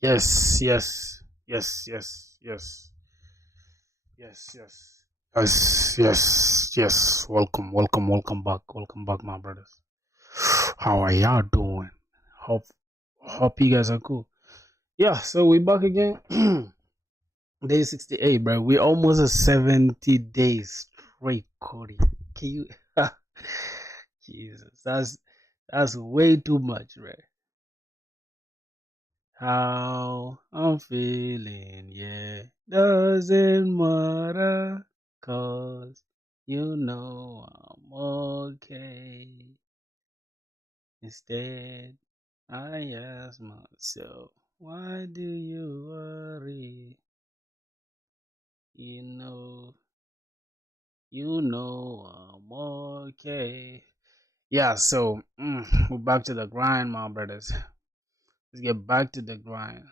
Yes, yes, yes, yes, yes, yes, yes, yes, yes, yes. Welcome, welcome, welcome back, my brothers. How are y'all doing? Hope you guys are cool. Yeah, so we back again. Day 68, bro. We almost at 70 days straight, Cody. Can you? Jesus, that's way too much, right? How I'm feeling, yeah, doesn't matter, 'cause you know I'm okay. Instead, I ask myself, why do you worry? You know, I'm okay. Yeah, so we're back to the grind, my brothers. Let's get back to the grind.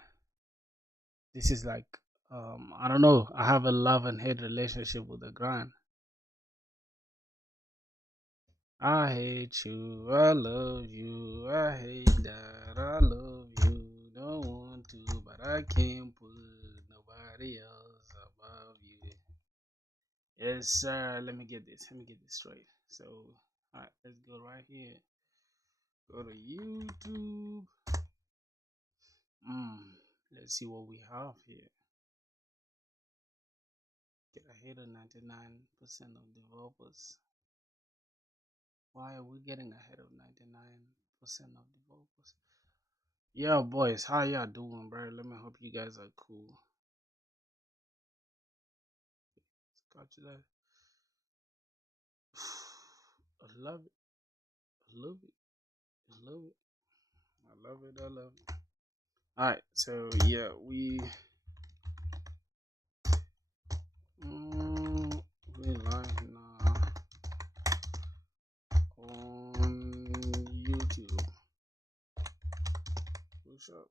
This is like, I don't know. I have a love and hate relationship with the grind. I hate you, I love you, I hate that, I love you. Don't want to, but I can't put nobody else above you. Yes, sir. Let me get this. Let me get this straight. So, alright, let's go right here. Go to YouTube. Let's see what we have here. Get ahead of 99% of developers. Why are we getting ahead of 99% of developers? Yeah, boys, how y'all doing, bro? Let me hope you guys are cool. Got you that. I love it. I love it. I love it. I love it. I love it. Alright, so yeah, mm, we live now on YouTube. What's up?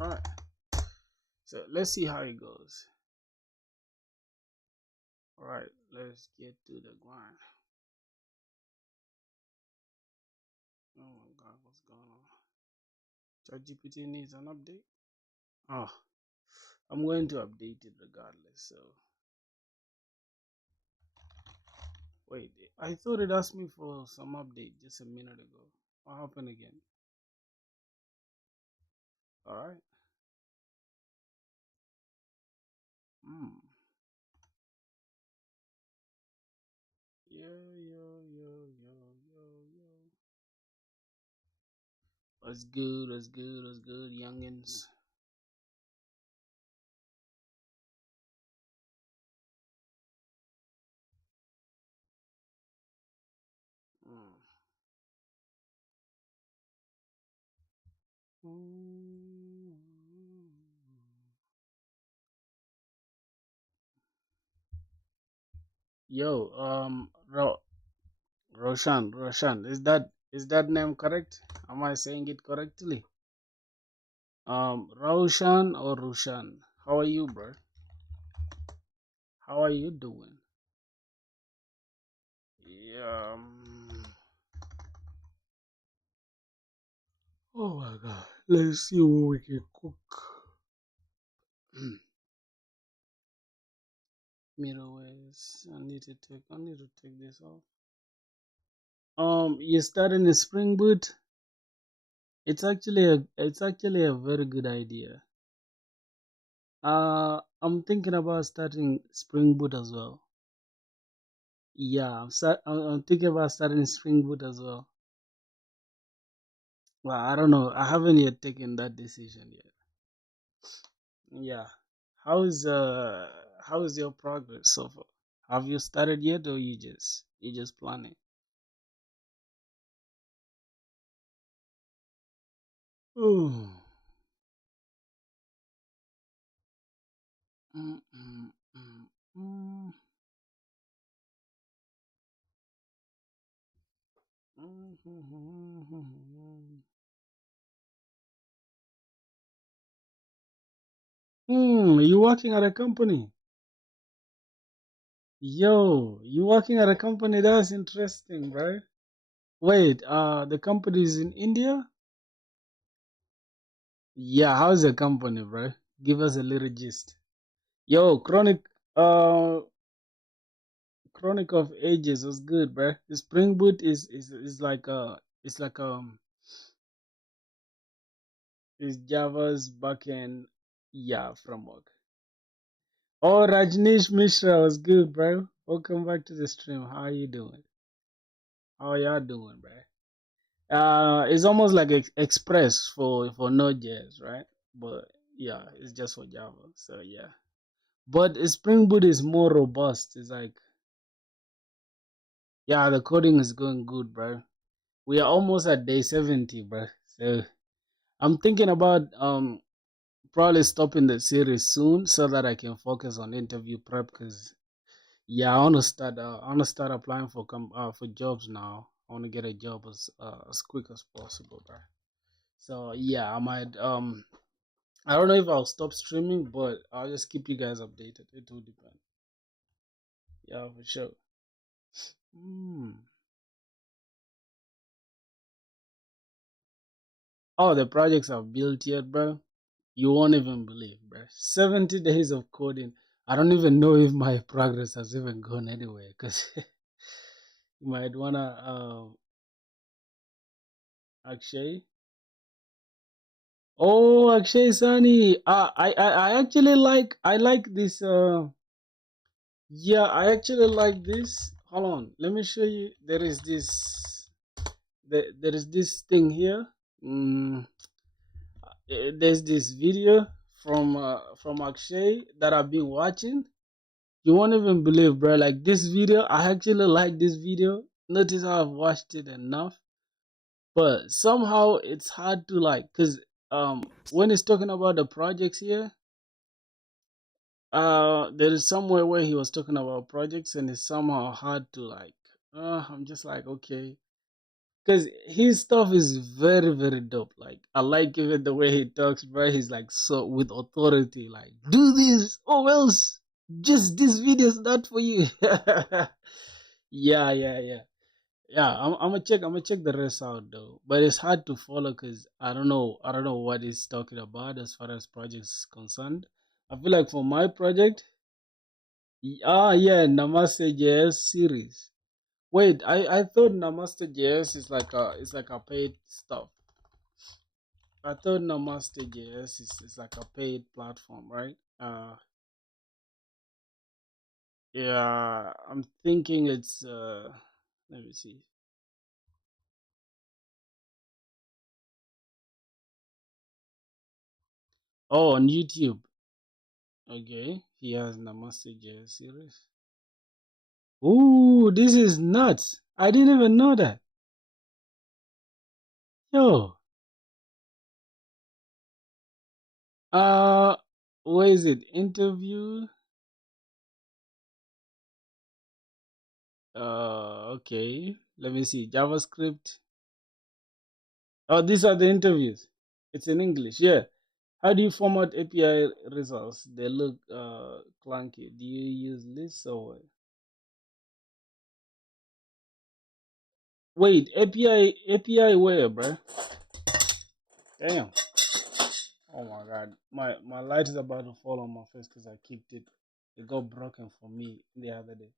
Alright, so let's see how it goes. Alright, let's get to the grind. Oh my god, what's going on? ChatGPT needs an update. Oh, I'm going to update it regardless. So wait, I thought it asked me for some update just a minute ago. What happened again? Alright. Hmm. Yo, yo, yo, yo, yo, yo. What's good? What's good? What's good, youngins? Mm. Yo, Roshan, is that name correct? Am I saying it correctly? Roshan or Rushan? How are you, bro? How are you doing? Yeah. Oh my God. Let's see what we can cook. Mirrorways. I need to take this off. You starting a Spring Boot? It's actually a very good idea. I'm thinking about starting Spring Boot as well. Yeah, I'm thinking about starting Spring Boot as well. Well, I don't know. I haven't yet taken that decision yet. Yeah. How is your progress so far? Have you started yet, or you just planning? Oh. Mm, mm, mm, mm, mm, mm, mm, you working at a company? Yo, you working at a company? That's interesting, right? Wait, the company is in India? Yeah, how's the company, bro? Give us a little gist. Yo, Chronic of Ages was good, bro. The Spring Boot is like it's like is Java's backend, yeah, framework. Oh, Rajneesh Mishra was good, bro. Welcome back to the stream. How you doing? How y'all doing, bro? It's almost like Express for Node.js, right? But yeah, it's just for Java. So yeah, but Spring Boot is more robust. It's like, yeah, the coding is going good, bro. We are almost at day 70, bro. So I'm thinking about probably stopping the series soon so that I can focus on interview prep. Cause yeah, I want to start applying for jobs now. I want to get a job as quick as possible, bro. So yeah, I don't know if I'll stop streaming, but I'll just keep you guys updated. It will depend. Yeah, for sure. Hmm. Oh, the projects I've built yet, bro. You won't even believe, bro. 70 days of coding. I don't even know if my progress has even gone anywhere because you might wanna Akshay. Oh, Akshay Sani. I actually like this. Yeah, I actually like this. Hold on, let me show you. There is this thing here. Mm, there's this video from Akshay that I've been watching. You won't even believe, bro. Like this video, I actually like this video. Notice how I've watched it enough, but somehow it's hard to like, cause when it's talking about the projects here, there is somewhere where he was talking about projects, and it's somehow hard to like. I'm just like, okay, because his stuff is very very dope. Like I like even the way he talks, bro. He's like so with authority, like do this or else just this video's not for you. Yeah. I'm gonna check the rest out though, but it's hard to follow because I don't know what he's talking about as far as projects is concerned. I feel like for my project, yeah, Namaste JS series. Wait, I thought Namaste JS is like a paid stuff. I thought Namaste JS is like a paid platform, right? Yeah, I'm thinking it's let me see. Oh, on YouTube. Okay, he has Namaste JS series. Ooh, this is nuts. I didn't even know that. Yo, uh, where is it? Interview. Okay. Let me see. JavaScript. Oh, these are the interviews. It's in English. Yeah. How do you format API results? They look clunky. Do you use lists or what? Wait, API where, bro? Damn. Oh my god. My light is about to fall on my face because I kicked it. It got broken for me the other day.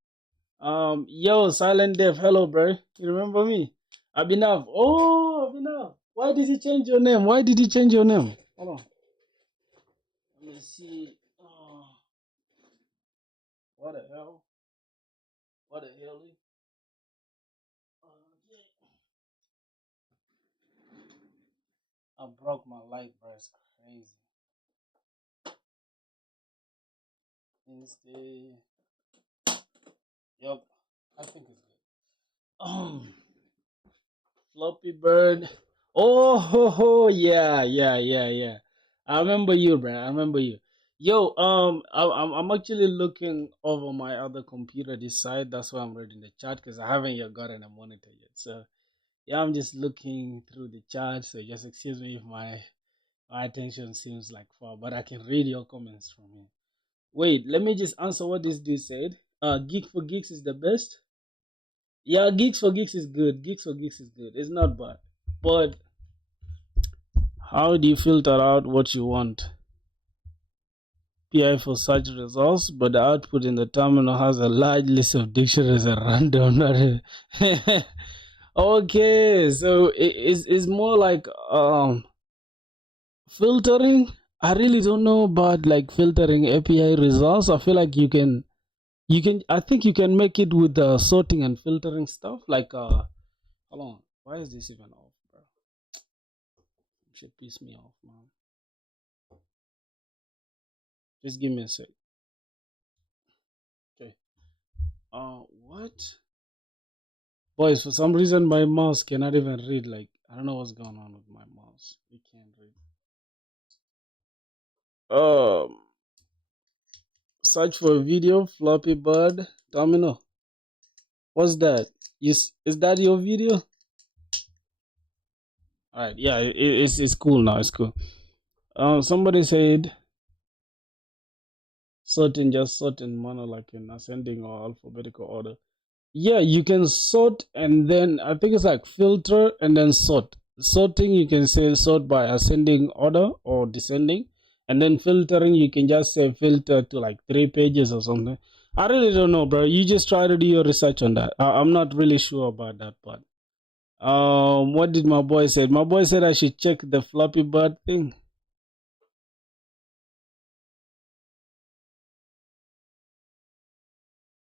Yo, Silent Dev, hello, bro. You remember me? Abhinav. Oh, Abhinav. Why did you change your name? Why did you change your name? Hold on. Let me see. Oh, what the hell? What the hell? Okay. I broke my light, bro. It's crazy. Insta. Yep. I think it's good. Floppy Bird. Oh, ho, ho. Yeah. I remember you, bro. I remember you. Yo, I'm actually looking over my other computer this side. That's why I'm reading the chat because I haven't yet gotten a monitor yet. So yeah, I'm just looking through the chat. So just excuse me if my attention seems like far, but I can read your comments from here. Wait, let me just answer what this dude said. Geek for Geeks is the best. Yeah, Geeks for Geeks is good. Geeks for Geeks is good. It's not bad, but How do you filter out what you want? PI for search results, but the output in the terminal has a large list of dictionaries at random. Okay, so it's more like filtering. I really don't know about like filtering API results. I feel like you can I think you can make it with sorting and filtering stuff. Like hold on, why is this even off, bro? It should piss me off, man. Just give me a sec. Okay. What? Boys, for some reason my mouse cannot even read. Like I don't know what's going on with my mouse. It can't read. Search for video, Floppy Bird, Domino. What's that? Is that your video? All right, yeah, it's cool now. It's cool. Somebody said certain manner, like in ascending or alphabetical order. Yeah, you can sort and then I think it's like filter and then sort. Sorting you can say sort by ascending order or descending, and then filtering you can just say filter to like 3 pages or something. I really don't know, bro. You just try to do your research on that. I'm not really sure about that part. What did my boy say? My boy said I should check the Flappy Bird thing.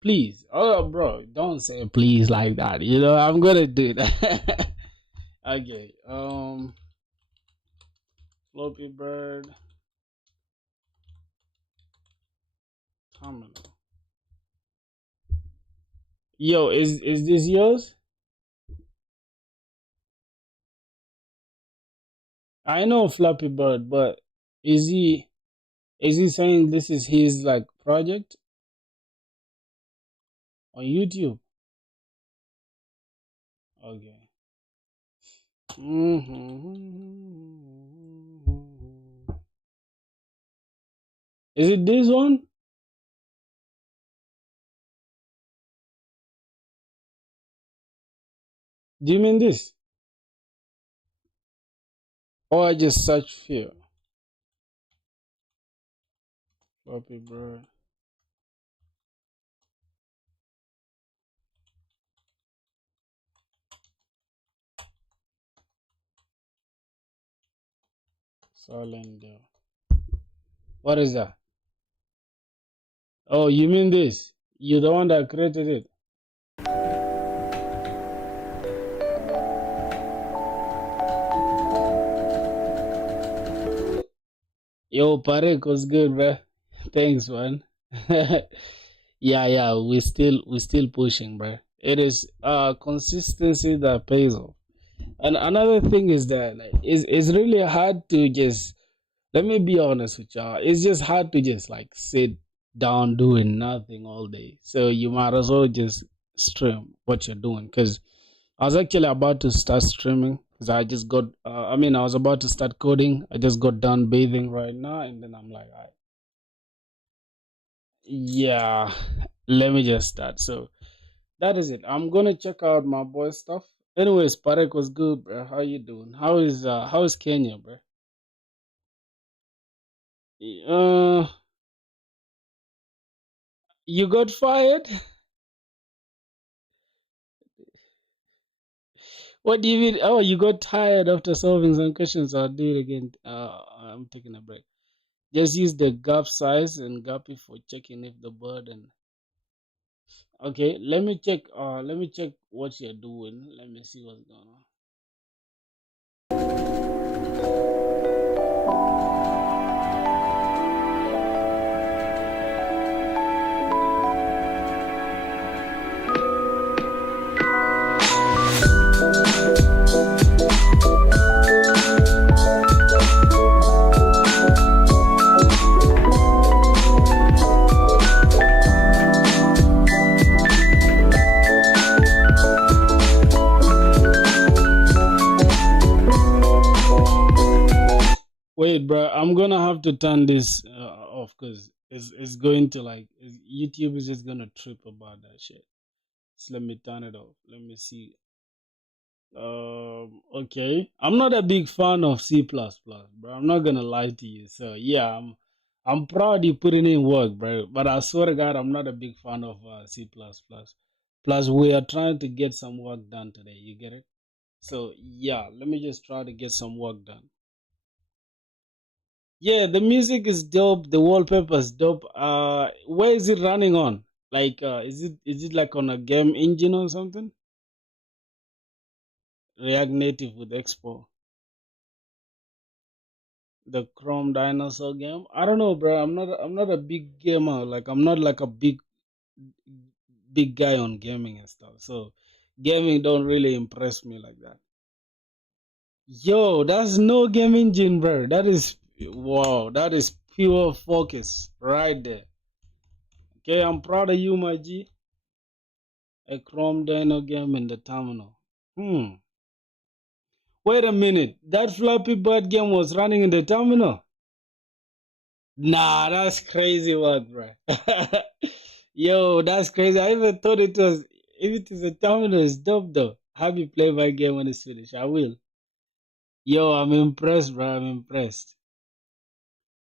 Please, oh, bro, don't say please like that. You know, I'm gonna do that. Okay. Flappy Bird terminal. Yo, is this yours? I know Flappy Bird, but is he saying this is his like project on YouTube? Okay. Is it this one? Do you mean this? Or I just search here? Flappy Bird. Cylinder. What is that? Oh, you mean this? You're the one that created it. Yo, Parek was good, bro. Thanks, man. Yeah, we still pushing, bro. It is consistency that pays off. And another thing is that like, it's really hard to just, let me be honest with y'all. It's just hard to just like sit down doing nothing all day. So you might as well just stream what you're doing. Because I was actually about to start streaming because I just got, I was about to start coding. I just got done bathing right now. And then I'm like, all right, yeah, let me just start. So that is it. I'm going to check out my boy stuff. Anyways, Parek was good, bro. How you doing? How is Kenya, bro? Uh, you got fired? What do you mean? Oh, you got tired after solving some questions. I'll do it again. I'm taking a break. Just use the gap size and gap it for checking if the burden. Okay, let me check. Let me check what you're doing. Let me see what's going on. Wait, bro, I'm gonna have to turn this off because it's going to like YouTube is just gonna trip about that shit. So let me turn it off. Let me see. Okay. I'm not a big fan of C++, bro. I'm not gonna lie to you. So yeah, I'm proud you putting in work, bro. But I swear to God, I'm not a big fan of C++. Plus, we are trying to get some work done today. You get it? So yeah, let me just try to get some work done. Yeah, the music is dope. The wallpaper is dope. Where is it running on? Like, is it like on a game engine or something? React Native with Expo, the Chrome dinosaur game. I don't know, bro. I'm not a big gamer. Like, I'm not like a big guy on gaming and stuff. So gaming don't really impress me like that. Yo, that's no game engine, bro. That is wow. That is pure focus right there. Okay, I'm proud of you, my G. A Chrome Dino game in the terminal. Hmm. Wait a minute. That Flappy Bird game was running in the terminal? Nah, that's crazy work, bro. Yo, that's crazy. I even thought it was. If it is a terminal, it's dope though. Have you play my game when it's finished? I will. Yo, I'm impressed, bro. I'm impressed.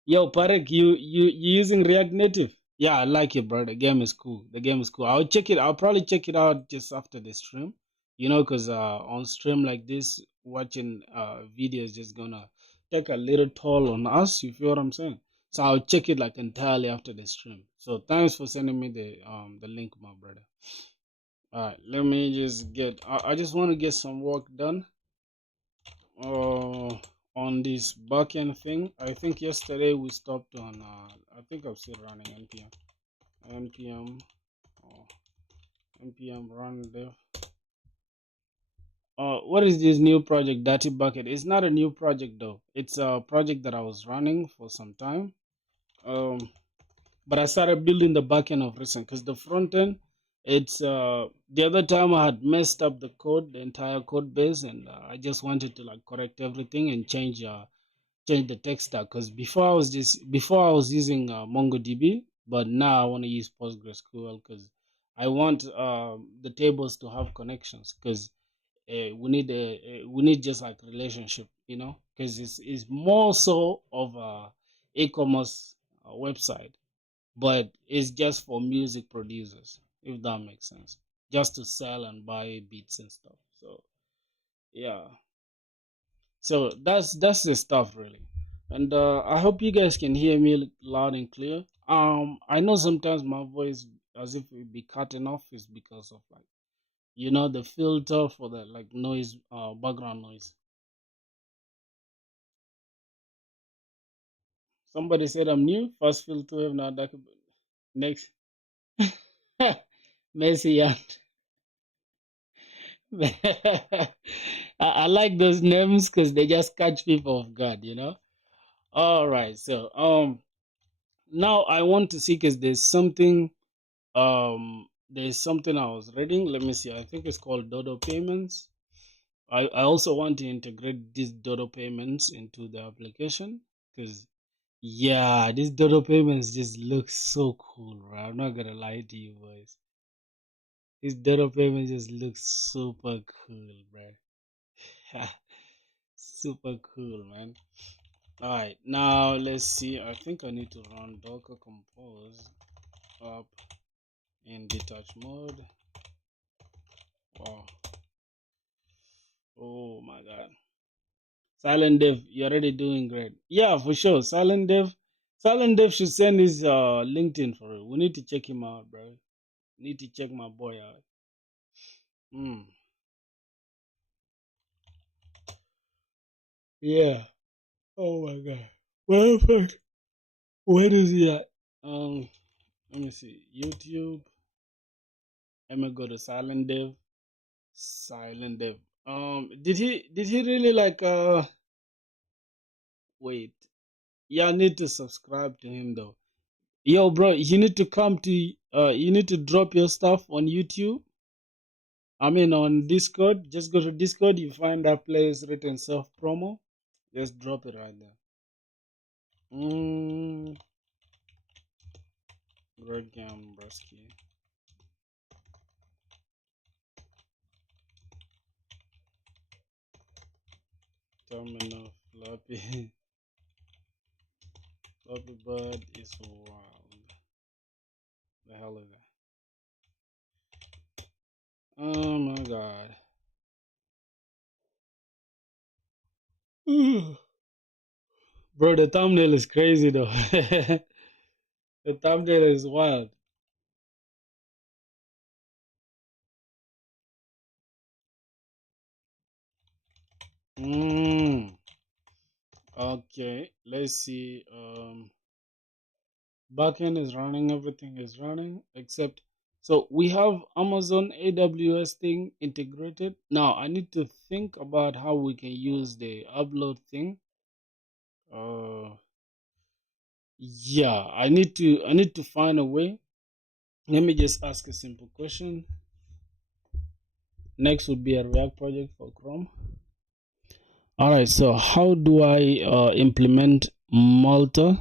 Yo, Parek, you using React Native? Yeah, I like it, bro. The game is cool. The game is cool. I'll check it. I'll probably check it out just after the stream. Cause on stream like this, watching video is just gonna take a little toll on us. You feel what I'm saying? So I'll check it like entirely after the stream. So thanks for sending me the link, my brother. All right, let me just get. I just want to get some work done. Uh, on this backend thing. I think yesterday we stopped on. I think I'm still running npm. npm. Oh, npm run dev. What is this new project, Dirty Bucket? It's not a new project though. It's a project that I was running for some time. Um, but I started building the backend of recent because the front end, it's the other time I had messed up the code, the entire code base, and I just wanted to like correct everything and change the tech stack. Because before I was using MongoDB, but now I want to use PostgreSQL because I want the tables to have connections because we need just like relationship, because it's more so of a e-commerce website, but it's just for music producers, if that makes sense, just to sell and buy beats and stuff. So yeah, so that's the stuff really, and I hope you guys can hear me loud and clear. I know sometimes my voice as if it be cutting off is because of like the filter for the like noise, background noise. Somebody said I'm new. First field 12 now. Next, Messiah. I like those names because they just catch people off guard. All right. So now I want to see because there's something I was reading. Let me see. I think it's called Dodo payments. I also want to integrate these Dodo payments into the application because yeah, this Dodo payments just looks so cool, bro. I'm not gonna lie to you boys. This Dodo payment just looks super cool, bro. Super cool, man. Alright, now let's see. I think I need to run Docker Compose up in detach mode. Wow. Oh my god. Silent Dev, you're already doing great. Yeah, for sure. Silent Dev should send his LinkedIn for it. We need to check him out, bro. Need to check my boy out. Hmm. Yeah. Oh my god. Well, fuck. Where is he at? Let me see. YouTube. Let me go to Silent Dev. Silent Dev. Did he really like wait. Yeah, I need to subscribe to him though. Yo, bro, you need to you need to drop your stuff on YouTube. I mean on Discord. Just go to Discord, you find that place written self promo. Just drop it right there. Mm, Red Gambreski. terminal Flappy. Flappy Bird is wild. The hell is that? Oh my god. Bro, the thumbnail is crazy though. The thumbnail is wild. Okay, let's see. Backend is running, everything is running except so we have Amazon AWS thing integrated. Now I need to think about how we can use the upload thing. Yeah, I need to find a way. Let me just ask a simple question. Next would be a React project for Chrome. All right, so how do I implement Malta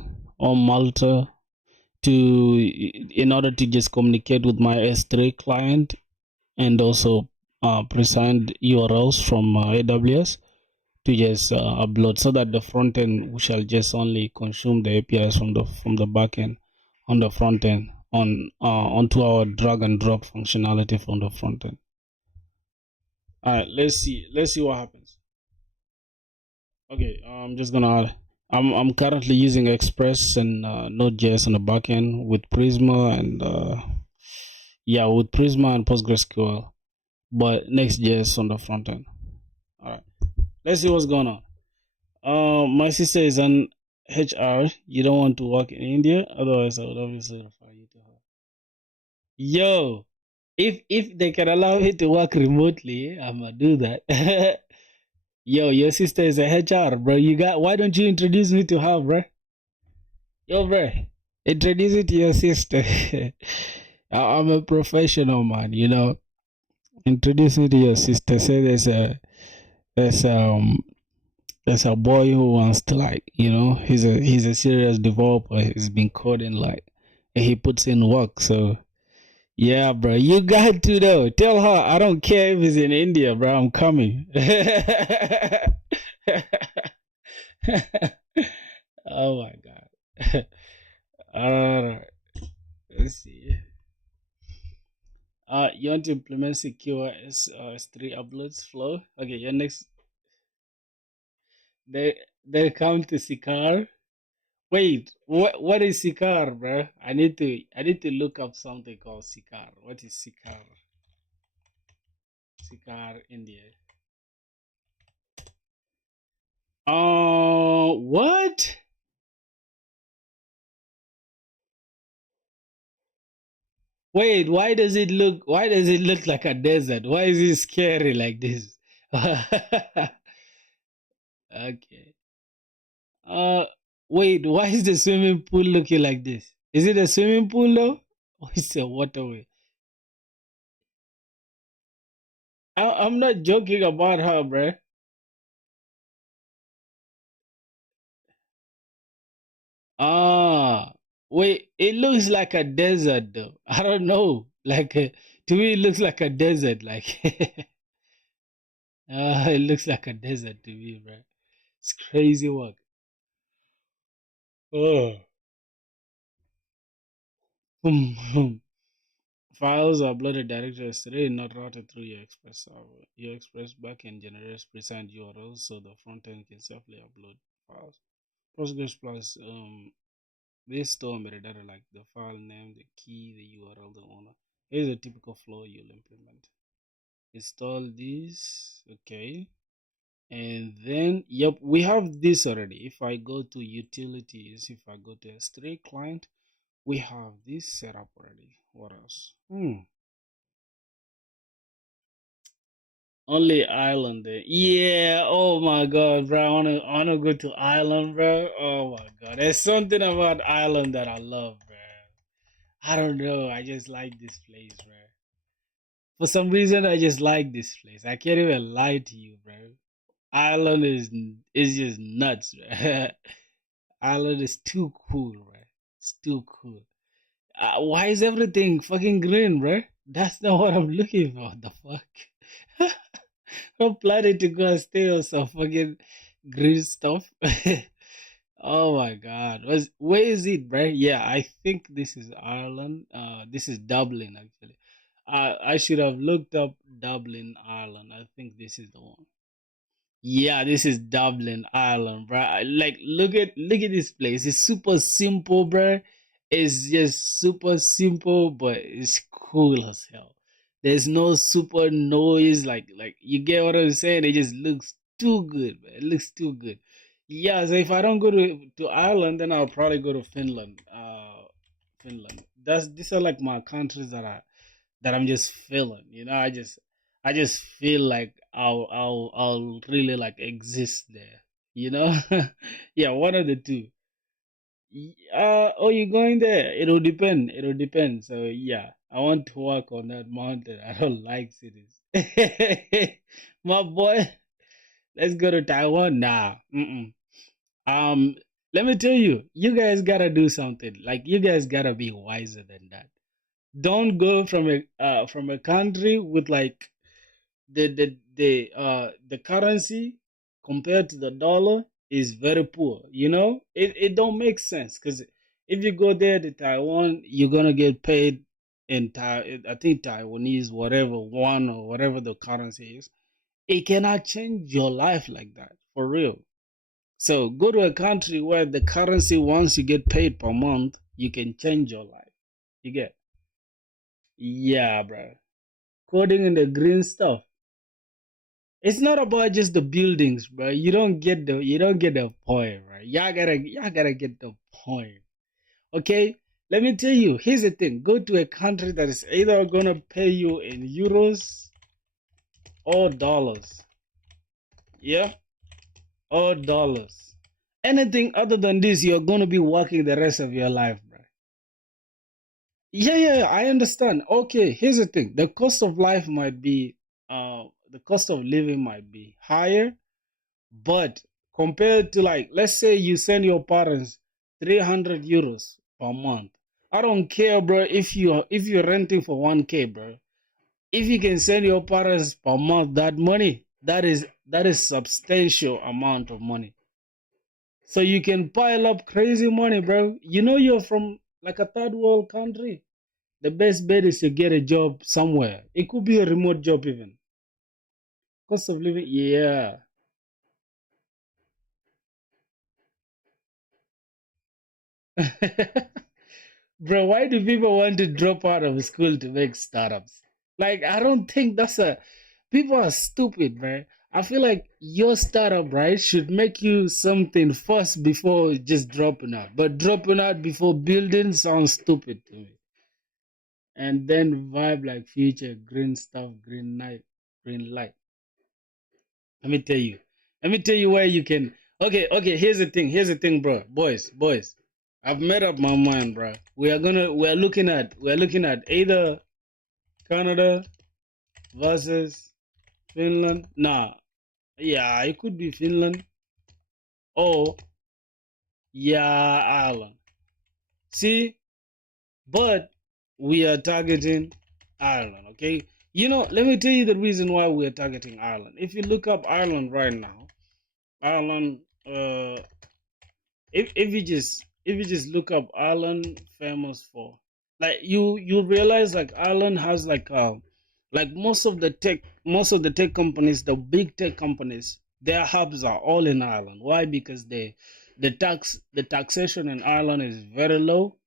in order to just communicate with my S3 client and also present URLs from AWS to just upload, so that the front end shall just only consume the APIs from the back end on the front end onto our drag and drop functionality from the front end. All right, let's see what happens. Okay, I'm just gonna I'm currently using Express and Node.js on the back end with Prisma and with Prisma and PostgreSQL, but Next.js on the front end. All right, let's see what's going on. My sister is an HR. You don't want to work in India, otherwise I would obviously refer you to her. Yo, if they can allow me to work remotely, I'ma do that. Yo, your sister is a HR, bro. Why don't you introduce me to her, bro? Yo, bro, introduce me to your sister. I'm a professional, man. Introduce me to your sister. Say there's a boy who wants to he's a serious developer. He's been coding and he puts in work. So yeah, bro, you got to though. Tell her I don't care if he's in India, bro. I'm coming. Oh my god. All right. Let's see. You want to implement secure S3 uploads flow? Okay, your next. They come to Sikar. Wait, what is Sikar, bro? I need to look up something called Sikar. What is Sikar? Sikar, India. What? Wait, why does it look like a desert? Why is it scary like this? Okay. Uh, Wait, why is the swimming pool looking like this? Is it a swimming pool though? Or is it a waterway? I'm not joking about her, bruh. Ah, wait, it looks like a desert though. I don't know. To me, it looks like a desert. It looks like a desert to me, bruh. It's crazy work. Oh. Files are uploaded directly to S3, not routed through your Express server. Your Express backend generates present URLs so the front end can safely upload files. Postgres Plus, they store metadata like the file name, the key, the URL, the owner. Here's a typical flow you'll implement. Install this, okay. And then, yep, we have this already. If I go to utilities, if I go to S3 client, we have this set up already. What else? Only Ireland there. Yeah, oh my god, bro. I wanna go to Ireland, bro. Oh my god. There's something about Ireland that I love, bro. I don't know. I just like this place, bro. For some reason I just like this place. I can't even lie to you, bro. Ireland is just nuts, bro. Ireland is too cool, bro. It's too cool. Why is everything fucking green, bro? That's not what I'm looking for. The fuck? I'm planning to go and stay on some fucking green stuff. Oh my God. Where is it, bro? Yeah, I think this is Ireland. This is Dublin actually. I should have looked up Dublin, Ireland. I think this is the one. Yeah, this is Dublin, Ireland, bro. Like, look at this place. It's super simple, bro. It's just super simple, but it's cool as hell. There's no super noise. Like you get what I'm saying? It just looks too good, man. It looks too good. Yeah, so if I don't go to Ireland, then I'll probably go to Finland. Finland. These are like my countries that I'm just feeling. I just feel like I'll really like exist there. You know? Yeah, one of the two. Oh, you're going there? It'll depend. It'll depend. So yeah, I want to walk on that mountain. I don't like cities. My boy, let's go to Taiwan. Nah. Mm-mm. Um, Let me tell you, you guys gotta do something. Like you guys gotta be wiser than that. Don't go from a country with like the currency compared to the dollar is very poor. It don't make sense because if you go there to Taiwan, you're gonna get paid in I think Taiwanese, whatever one or whatever the currency is. It cannot change your life like that for real. So go to a country where the currency, once you get paid per month, you can change your life. You get? Yeah, bro. Coding in the green stuff. It's not about just the buildings, bro. You don't get the point, right? Y'all gotta get the point. Okay? Let me tell you, here's the thing. Go to a country that is either gonna pay you in euros or dollars. Yeah? Or dollars. Anything other than this, you're gonna be working the rest of your life, bro. Yeah, I understand. Okay, here's the thing. The cost of living might be higher. But compared to, like, let's say you send your parents 300 euros per month. I don't care, bro, if you're renting for 1K, bro. If you can send your parents per month that money, that is substantial amount of money. So you can pile up crazy money, bro. You're from like a third world country. The best bet is to get a job somewhere. It could be a remote job even. Cost of living, yeah. Bro, why do people want to drop out of school to make startups? Like, I don't think people are stupid, man. I feel like your startup, right, should make you something first before just dropping out. But dropping out before building sounds stupid to me. And then vibe like future, green stuff, green night, green light. Let me tell you. Let me tell you where you can. Okay. Here's the thing, bro. Boys. I've made up my mind, bro. We're looking at either Canada versus Finland. Nah, yeah, it could be Finland or yeah, Ireland. See, but we are targeting Ireland. Okay, let me tell you the reason why we are targeting Ireland. If you look up Ireland right now, Ireland. If you just look up Ireland famous for, like, you realize like Ireland has like most of the tech companies, the big tech companies, their hubs are all in Ireland. Why? Because the taxation in Ireland is very low,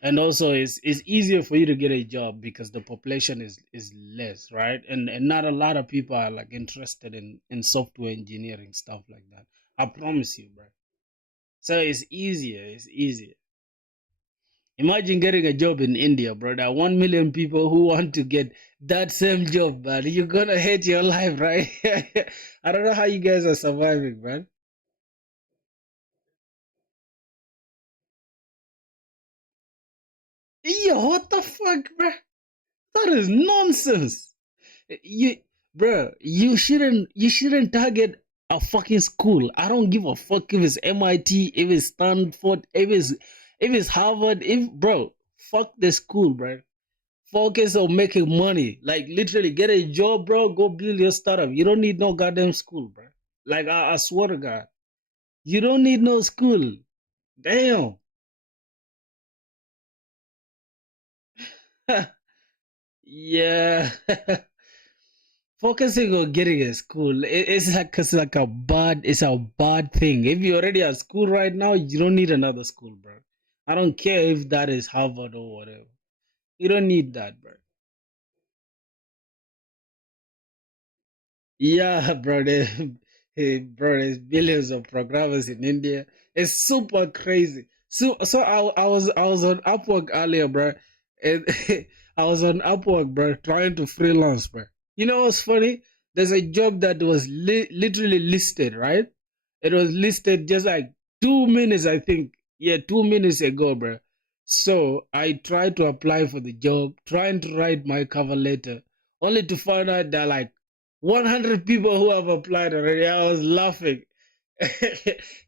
and also it's easier for you to get a job because the population is less, right? And not a lot of people are like interested in software engineering stuff like that. I promise you, bro. So it's easier. It's easier. Imagine getting a job in India, bro. There are 1 million people who want to get that same job, man. You're gonna hate your life, right? I don't know how you guys are surviving, man. Yo, what the fuck, bro? That is nonsense. You, bro, you shouldn't target a fucking school. I don't give a fuck if it's MIT, if it's Stanford, if it's Harvard. If Bro, fuck the school, bro. Focus on making money. Like, literally, get a job, bro. Go build your startup. You don't need no goddamn school, bro. Like, I swear to God. You don't need no school. Damn. Yeah. Focusing on getting a school, it's like a bad thing. If you're already at school right now, you don't need another school, bro. I don't care if that is Harvard or whatever. You don't need that, bro. Yeah, bro. Bro, there's billions of programmers in India. It's super crazy. So I was on Upwork earlier, bro, and I was on Upwork, bro, trying to freelance, bro. You know what's funny? There's a job that was literally listed, right? It was listed just like 2 minutes, I think. Yeah, 2 minutes ago, bro. So I tried to apply for the job, trying to write my cover letter, only to find out that like 100 people who have applied already. I was laughing.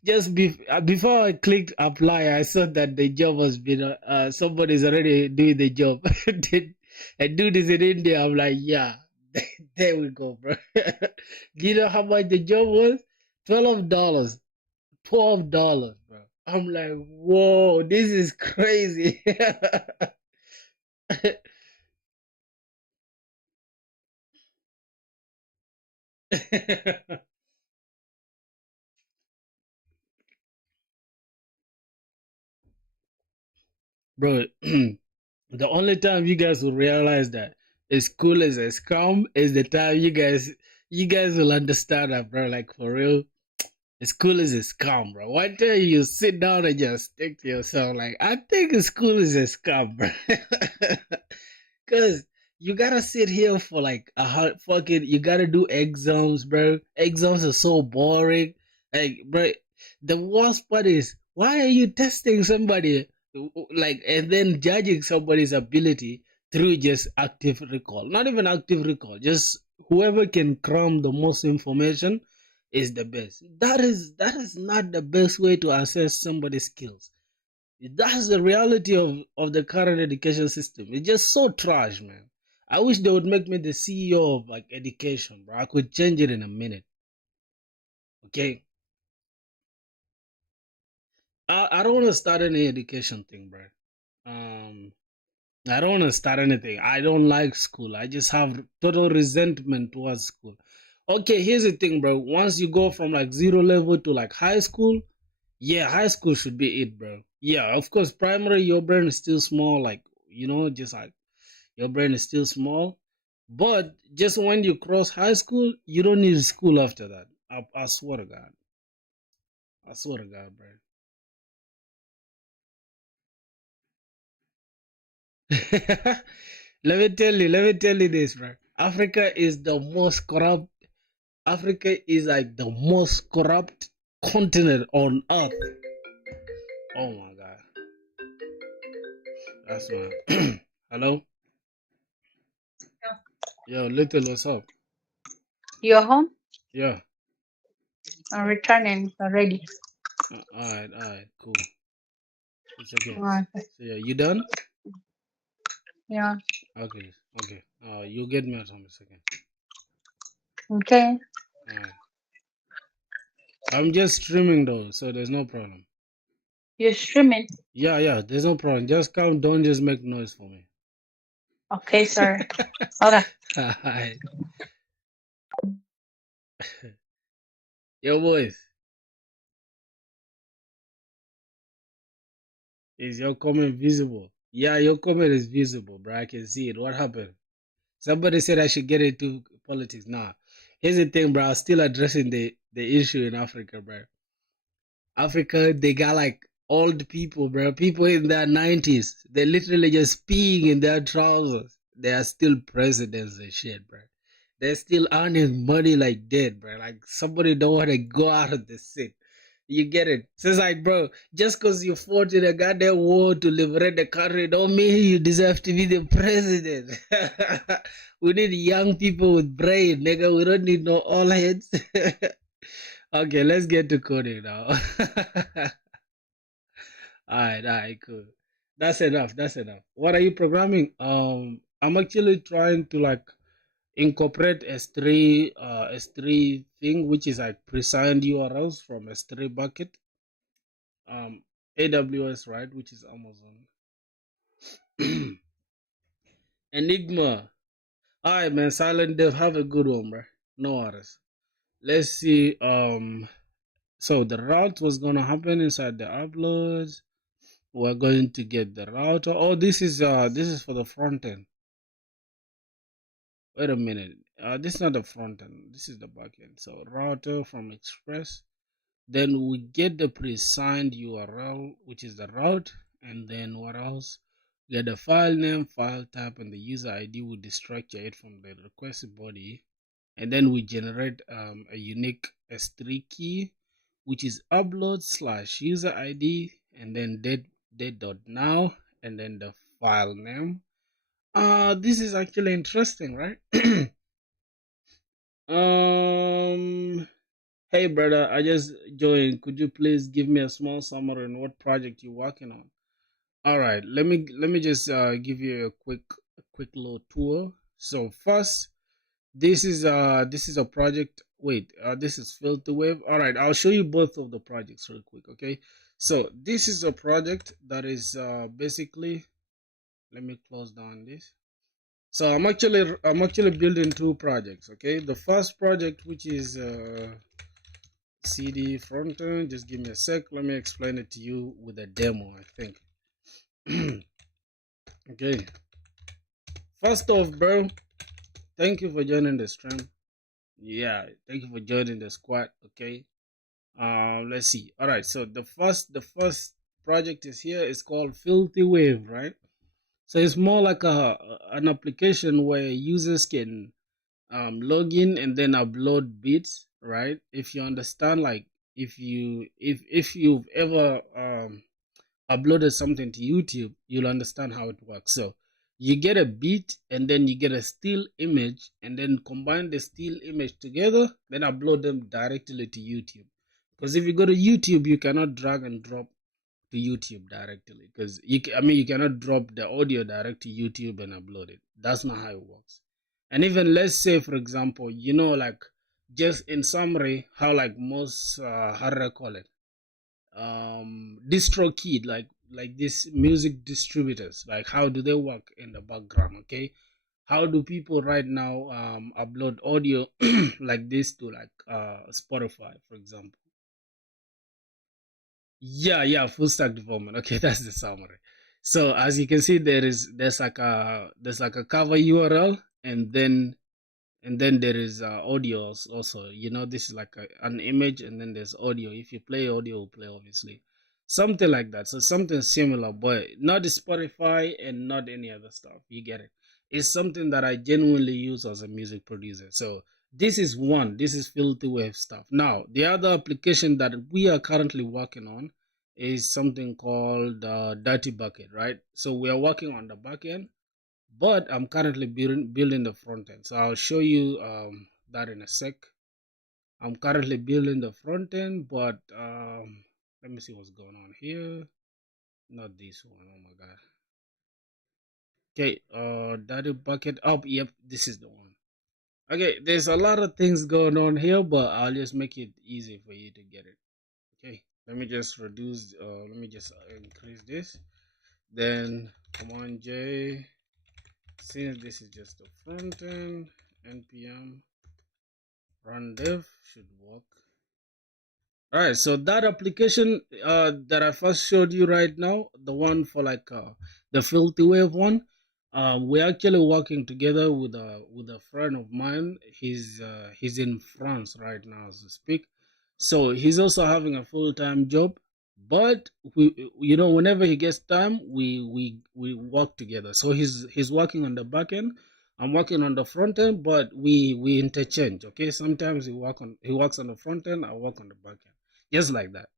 Just before I clicked apply, I saw that the job was been somebody's already doing the job. I do this in India. I'm like, yeah, there we go, bro. Do you know how much the job was? $12. $12, bro. I'm like, whoa, this is crazy. Bro, the only time you guys will realize that a school is a scam is the time you guys will understand that, bro. Like for real, a school is a scam, bro. One day you sit down and just think to yourself, like, I think a school is a scam, bro. Cause you gotta sit here for like fucking. You gotta do exams, bro. Exams are so boring. Like, bro, the worst part is why are you testing somebody, like, and then judging somebody's ability through just active recall? Not even active recall. Just whoever can cram the most information is the best. That is not the best way to assess somebody's skills. That's the reality of the current education system. It's just so trash, man. I wish they would make me the CEO of like education, bro. I could change it in a minute. Okay. I don't want to start any education thing, bro. Um I don't want to start anything. I don't like school. I just have total resentment towards school. Okay, here's the thing, bro. Once you go from like zero level to like high school, yeah, high school should be it, bro. Yeah, of course, primary, your brain is still small, like, just like your brain is still small. But just when you cross high school, you don't need school after that. I swear to God. I swear to God, bro. let me tell you this, bro. Africa is like the most corrupt continent on earth. Oh my God. That's my hello? Yo, little, what's up? You're home? Yeah. I'm returning already. Alright, cool. It's okay. Uh, So yeah, you done? yeah. Okay. You get me out in a second. Okay. Alright. I'm just streaming though, so there's no problem. You're streaming? Yeah, there's no problem. Just come, don't just make noise for me. Okay, sir. Okay. Alright. Yo, boys, is your comment visible? Yeah, your comment is visible, bro. I can see it. What happened? Somebody said I should get into politics. Nah. Here's the thing, bro. I'm still addressing the issue in Africa, bro. Africa, they got like old people, bro. People in their 90s. They're literally just peeing in their trousers. They are still presidents and shit, bro. They're still earning money like dead, bro. Like somebody don't want to go out of the seat. You get it? So it's like, bro, just because you fought in a goddamn war to liberate the country don't mean you deserve to be the president. We need young people with brain, nigga. We don't need no all heads. Okay, let's get to coding now. Alright, cool. That's enough. What are you programming? I'm actually trying to like incorporate S3 thing, which is like pre-signed URLs from S3 bucket. AWS, right, which is Amazon. Enigma. Alright, man. Silent Dev, have a good one, bro. No worries. Let's see. So the route was gonna happen inside the uploads. We're going to get the router. Oh, this is for the front end. Wait a minute. This is not the front end. This is the back end. So router from Express. Then we get the pre-signed URL, which is the route, and then what else? Get the file name, file type, and the user ID. We destructure it from the request body, and then we generate a unique S3 key, which is upload / user ID, and then date.now, and then the file name. This is actually interesting, right? Hey brother, I just joined. Could you please give me a small summary on what project you're working on? All right, let me just give you a quick little tour. So first, this is a project. Wait, this is filter wave. All right, I'll show you both of the projects real quick. Okay, so this is a project that is basically. Let me close down this. So I'm actually building two projects. Okay, the first project, which is CD Frontend. Just give me a sec. Let me explain it to you with a demo, I think. Okay. First off, bro, thank you for joining the stream. Yeah, thank you for joining the squad. Okay. Let's see. All right. So the first project is here. It's called Filthy Wave, right? So it's more like an application where users can log in and then upload bits, right? If you understand, like if you've ever uploaded something to YouTube, you'll understand how it works. So you get a beat and then you get a still image and then combine the still image together, then upload them directly to YouTube. Because if you go to YouTube, you cannot drag and drop to YouTube directly, because you cannot drop the audio direct to YouTube and upload it. That's not how it works. And even let's say, for example, like just in summary, how like most how do I call it, DistroKid, like this music distributors, like how do they work in the background? Okay, how do people right now upload audio like this to like Spotify, for example? Yeah, full stack development. Okay, that's the summary. So as you can see, there's like a cover URL, and then there is audio also. This is like an image, and then there's audio. If you play audio, will play obviously, something like that. So something similar, but not Spotify and not any other stuff. You get it? It's something that I genuinely use as a music producer. So this is filthy wave stuff. Now the other application that we are currently working on is something called Dirty Bucket, right? So we are working on the backend, but I'm currently building the front end. So I'll show you that in a sec. I'm currently building the front end, but let me see what's going on here. Not this one. Oh my god. Okay, Dirty Bucket up. Yep, this is the one. Okay, there's a lot of things going on here, but I'll just make it easy for you to get it. Okay, let me just increase this. Then command J, since this is just a front end, npm run dev should work. All right, so that application that I first showed you right now, the one for like the filthy wave one, we're actually working together with a friend of mine. He's in France right now as we speak, so he's also having a full-time job. But whenever he gets time, we work together. So he's working on the back end. I'm working on the front end, but we interchange. Okay, sometimes he works on the front end, I work on the back end, just like that.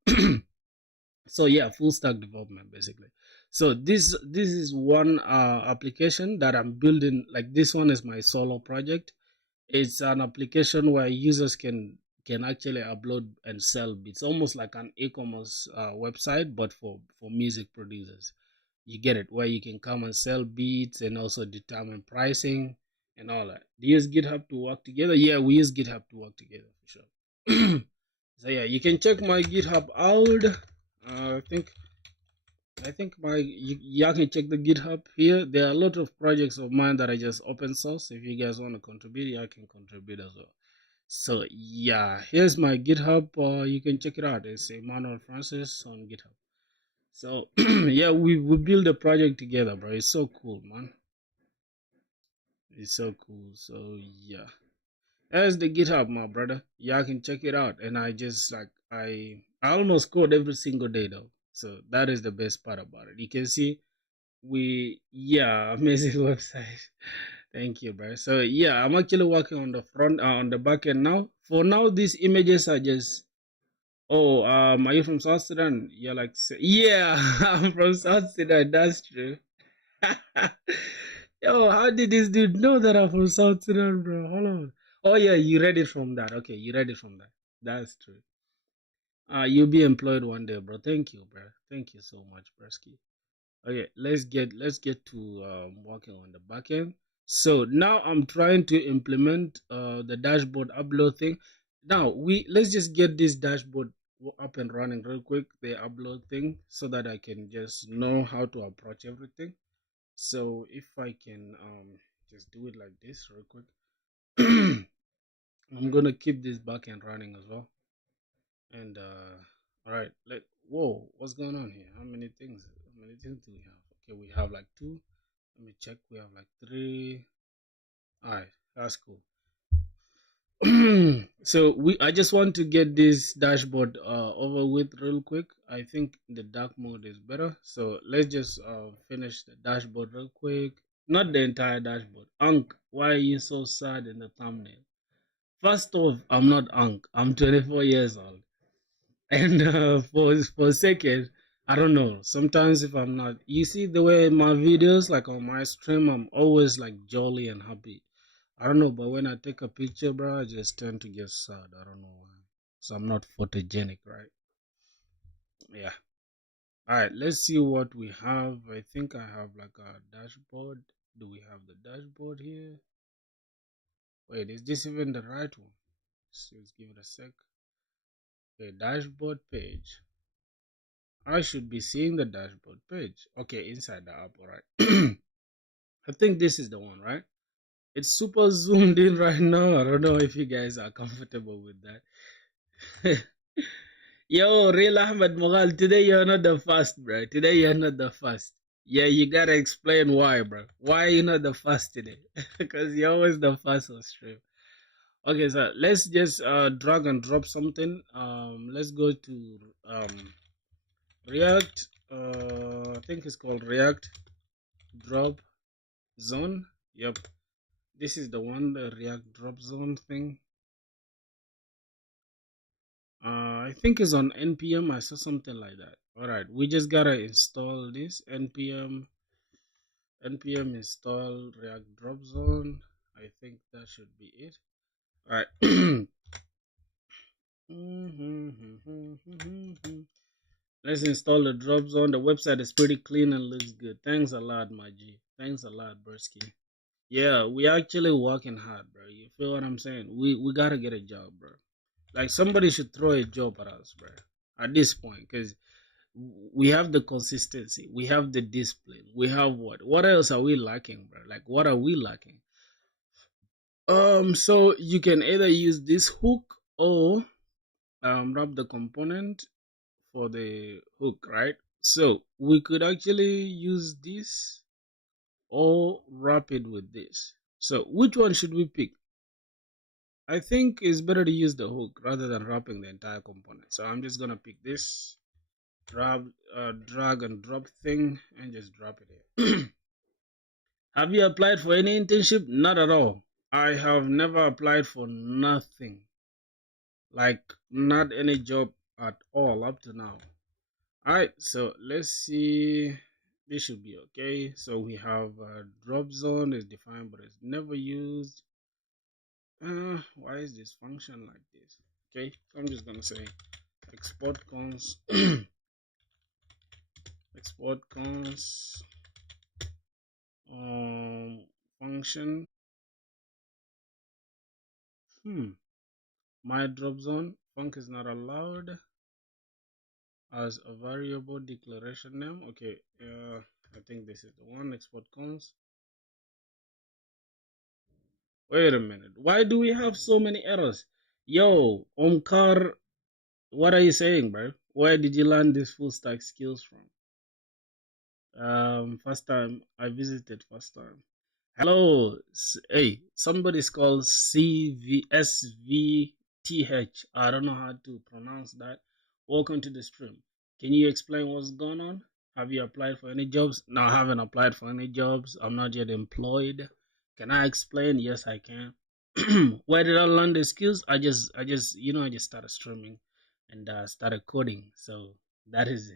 So yeah, full stack development basically. So this is one application that I'm building. Like this one is my solo project. It's an application where users can actually upload and sell beats, almost like an e-commerce website, but for music producers. You get it, where you can come and sell beats and also determine pricing and all that. Do you use GitHub to work together? Yeah, we use GitHub to work together for sure. So yeah, you can check my GitHub out. I think y'all can check the GitHub here. There are a lot of projects of mine that are just open source. If you guys want to contribute, y'all can contribute as well. So yeah, here's my GitHub. You can check it out. It's Emmanuel Francis on GitHub. So yeah, we build a project together, bro. It's so cool, man. It's so cool. So yeah, there's the GitHub, my brother. Y'all can check it out. And I just like I almost code every single day though. So that is the best part about it. You can see amazing website. Thank you, bro. So yeah, I'm actually working on the front on the back end now. For now, these images are just are you from South Sudan? You're like, yeah, I'm from South Sudan. That's true. Yo, how did this dude know that I'm from South Sudan, bro? Hold on. Oh yeah, you read it from that. Okay, you read it from that. That's true. You'll be employed one day, bro. Thank you, bro. Thank you so much, Bresky. Okay, let's get to working on the backend. So now I'm trying to implement the dashboard upload thing. Now let's just get this dashboard up and running real quick, the upload thing, so that I can just know how to approach everything. So if I can just do it like this real quick. I'm gonna keep this backend running as well. And all right, whoa, what's going on here? How many things? How many things do we have? Okay, we have like two. Let me check. We have like three. All right, that's cool. So I just want to get this dashboard over with real quick. I think the dark mode is better. So let's just finish the dashboard real quick. Not the entire dashboard. Unc, why are you so sad in the thumbnail? First off, I'm not Unc. I'm 24 years old. And for a second, I don't know. Sometimes if I'm not, you see the way my videos, like on my stream, I'm always like jolly and happy. I don't know, but when I take a picture, bro, I just tend to get sad. I don't know why. So I'm not photogenic, right? Yeah. All right. Let's see what we have. I think I have like a dashboard. Do we have the dashboard here? Wait, is this even the right one? Let's give it a sec. Okay, dashboard page. I should be seeing the dashboard page. Okay, inside the app, alright. I think this is the one, right? It's super zoomed in right now. I don't know if you guys are comfortable with that. Yo, real Ahmed Mughal, today you're not the first, bro. Today you're not the first. Yeah, you gotta explain why, bro. Why you not the first today? Because you're always the first on stream. Okay, so let's just drag and drop something. Let's go to React. I think it's called React Drop Zone. Yep, this is the one, the React Drop Zone thing. I think it's on npm. I saw something like that. All right, we just gotta install this npm install React Drop Zone. I think that should be it. All right. Let's install the drop zone. The website is pretty clean and looks good. Thanks a lot, my G. Thanks a lot, Bursky. Yeah, we actually working hard, bro. You feel what I'm saying? We gotta get a job, bro. Like somebody should throw a job at us, bro. At this point, because we have the consistency, we have the discipline, we have what? What else are we lacking, bro? Like what are we lacking? So you can either use this hook or wrap the component for the hook, right? So we could actually use this or wrap it with this. So which one should we pick? I think it's better to use the hook rather than wrapping the entire component. So I'm just gonna pick this drag and drop thing and just drop it here. Have you applied for any internship? Not at all. I have never applied for nothing. Like not any job at all up to now. Alright, so let's see. This should be okay. So we have drop zone is defined but it's never used. Why is this function like this? Okay, so I'm just gonna say export cons export cons function My drop zone func is not allowed as a variable declaration name. Okay, I think this is the one. Export cons. Wait a minute. Why do we have so many errors? Yo, Omkar, what are you saying, bro? Where did you learn these full stack skills from? First time I visited. First time. Hello, hey, somebody's called CVSVTH. I don't know how to pronounce that. Welcome to the stream. Can you explain what's going on? Have you applied for any jobs? No, I haven't applied for any jobs. I'm not yet employed. Can I explain? Yes, I can. Where did I learn the skills? I just, I just started streaming and started coding. So that is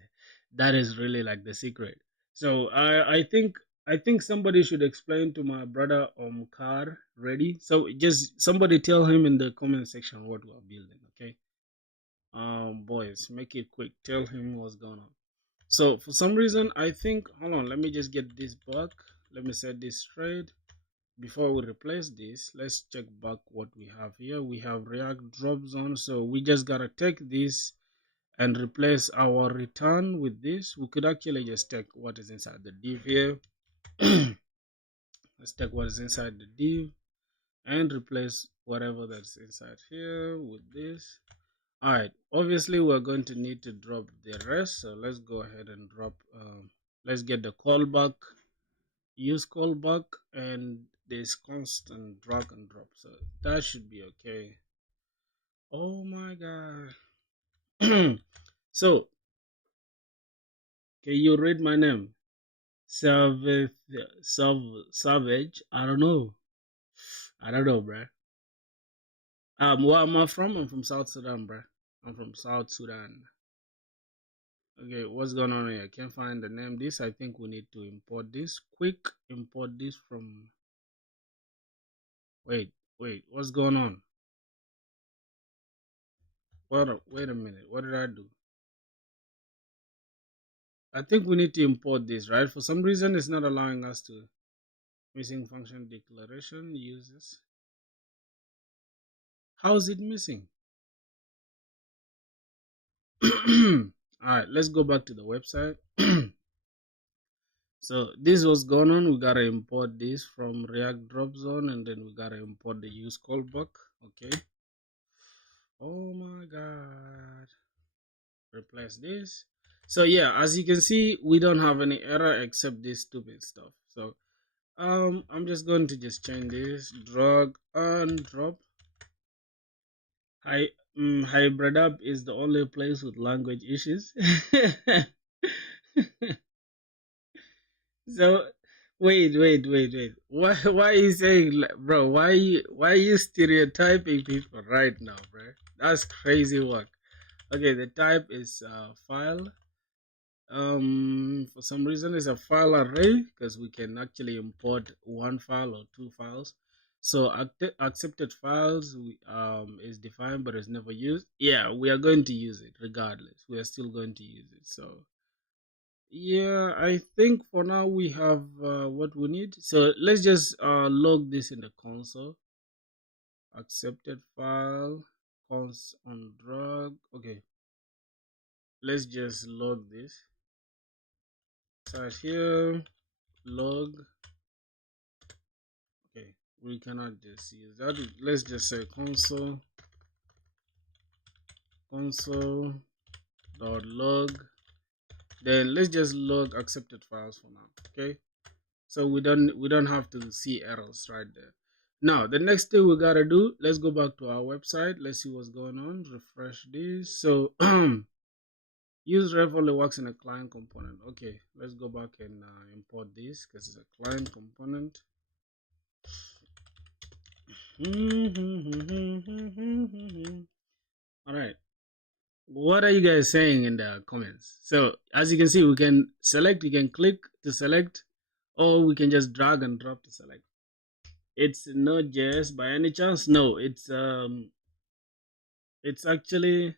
really like the secret. So I think somebody should explain to my brother Omkar ready. So just somebody tell him in the comment section what we're building, okay? Boys, make it quick. Tell him what's going on. So for some reason, I think, hold on, let me just get this back. Let me set this straight. Before we replace this, let's check back what we have here. We have React drop zone. So we just gotta take this and replace our return with this. We could actually just take what is inside the div here. Let's take what is inside the div and replace whatever that's inside here with this. All right, obviously we're going to need to drop the rest, so let's go ahead and drop let's get the callback, use callback, and this constant drag and drop, so that should be okay. Oh my god. So can you read my name? Savage. I don't know, bruh. Where am I from? I'm from South Sudan, bruh. I'm from South Sudan. Okay, what's going on here? I can't find the name. This, I think we need to import this. Quick import this from. Wait, what's going on? Wait a minute. What did I do? I think we need to import this, right? For some reason, it's not allowing us to. Missing function declaration uses. How is it missing? Alright, let's go back to the website. So this was going on. We gotta import this from React drop zone, and then we gotta import the use callback. Okay. Oh my god. Replace this. So yeah, as you can see, we don't have any error except this stupid stuff. So I'm just going to just change this, drag and drop. Hybrid app is the only place with language issues. So wait. Why are you saying, bro? Why are you stereotyping people right now, bro? That's crazy work. Okay, the type is file. For some reason it's a file array because we can actually import one file or two files. So accepted files is defined but is never used. Yeah, we are going to use it regardless. We are still going to use it. So yeah, I think for now we have what we need. So let's just log this in the console. Accepted file, cons on drag. Okay, let's just log this. Start here, log. Okay, we cannot just use that. Let's just say console dot log. Then let's just log accepted files for now. Okay, so we don't have to see errors right there. Now the next thing we gotta do, let's go back to our website. Let's see what's going on. Refresh this. So use ref only works in a client component. Okay, let's go back and import this because it's a client component. All right, what are you guys saying in the comments? So as you can see, we can select, you can click to select, or we can just drag and drop to select. It's Node.js by any chance? No, it's actually,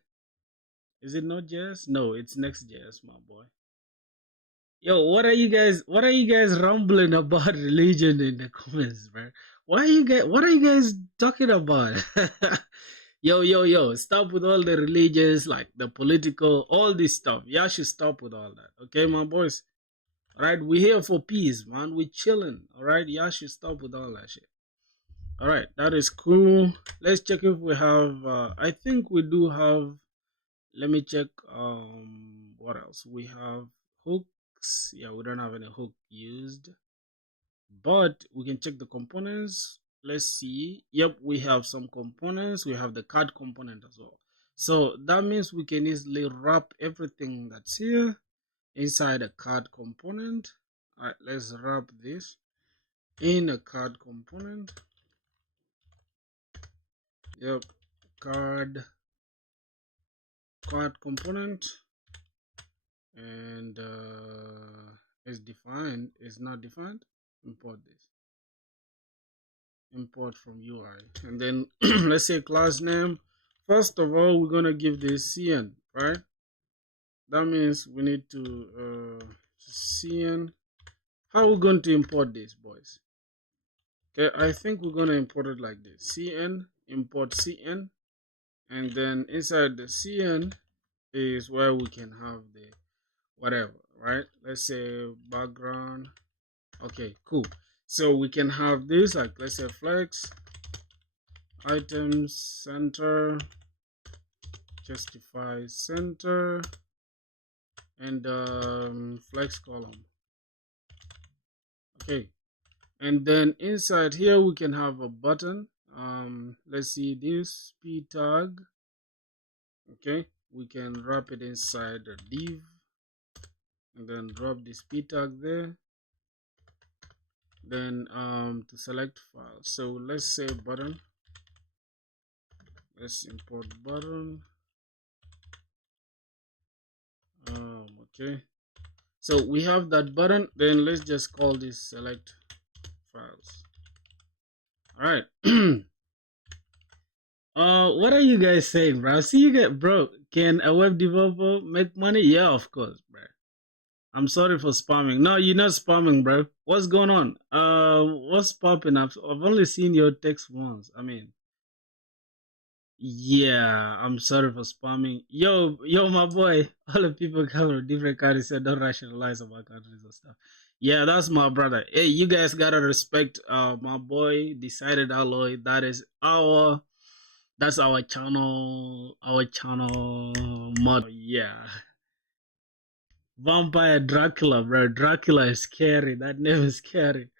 is it Node.js? No, it's Next.js, my boy. Yo, what are you guys rambling about religion in the comments, bro? What are you guys talking about? Yo, stop with all the religious, like the political, all this stuff. Y'all should stop with all that. Okay, my boys? Alright, we're here for peace, man. We're chilling. Alright, y'all should stop with all that shit. Alright, that is cool. Let's check if we have I think we do have, let me check what else. We have hooks. Yeah, we don't have any hook used. But we can check the components. Let's see. Yep, we have some components. We have the card component as well. So that means we can easily wrap everything that's here inside a card component. All right, let's wrap this in a card component. Yep, card component, and is defined, is not defined. Import this. Import from UI, and then let's say class name. First of all, we're gonna give this cn, right? That means we need to cn. How are we going to import this, boys? Okay, I think we're gonna import it like this: cn import cn, and then inside the cn is where we can have the whatever, right? Let's say background. Okay, cool. So we can have this, like, let's say flex items center, justify center, and flex column. Okay, and then inside here we can have a button. Let's see this p tag. Okay, we can wrap it inside the div, and then drop this p tag there. Then to select file, so let's say button. Let's import button. Okay, so we have that button. Then let's just call this select files. All right. What are you guys saying, bro? See, you get, bro. Can a web developer make money? Yeah, of course, bro. I'm sorry for spamming. No, you're not spamming, bro. What's going on? What's popping up? I've only seen your text once. I mean, yeah, I'm sorry for spamming. Yo, my boy. All the people come from different countries said don't rationalize about countries and stuff. Yeah, that's my brother. Hey, you guys gotta respect my boy, Decided Alloy. That's our channel motto. Yeah. Vampire Dracula, bro. Dracula is scary. That name is scary.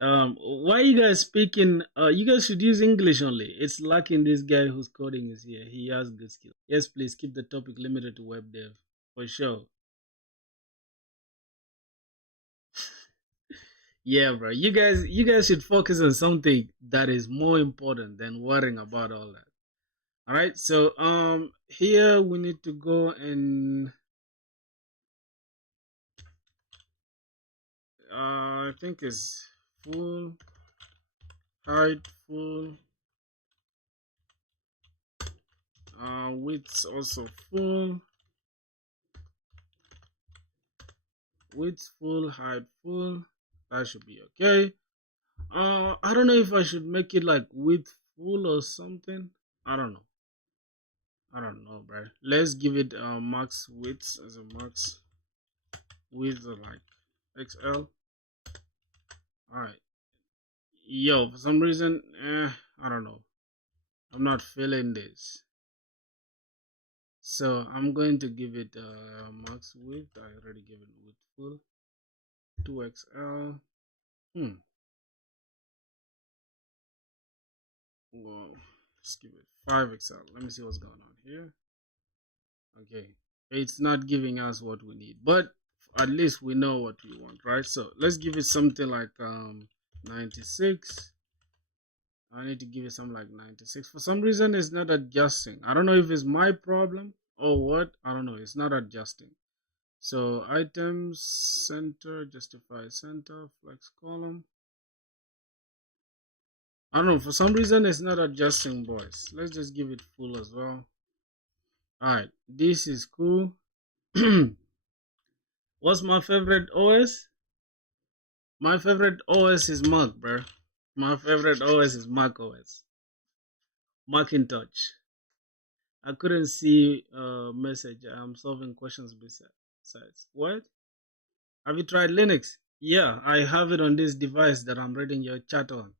Why you guys speaking? You guys should use English only. It's lacking this guy who's coding is here. He has good skill. Yes, please keep the topic limited to web dev for sure. Yeah, bro. You guys should focus on something that is more important than worrying about all that. All right. So here we need to go and I think it's full height, full width also full, width full, height full. That should be okay. I don't know if I should make it like width full or something. I don't know, bro. Let's give it max width as a max width like XL. All right. Yo, for some reason, I don't know. I'm not feeling this. So I'm going to give it max width. I already gave it width full. 2XL. Whoa. Let's give it 5XL. Let me see what's going on here. Okay. It's not giving us what we need, but at least we know what we want, right? So let's give it something like 96. I need to give it something like 96. For some reason it's not adjusting. I don't know if it's my problem or what. I don't know. It's not adjusting. So items center, justify center, flex column. I don't know. For some reason it's not adjusting, boys. Let's just give it full as well. Alright, this is cool. What's my favorite OS? My favorite OS is Mac, bro. My favorite OS is Mac OS. Macintosh. I couldn't see a message. I'm solving questions besides. What? Have you tried Linux? Yeah, I have it on this device that I'm reading your chat on.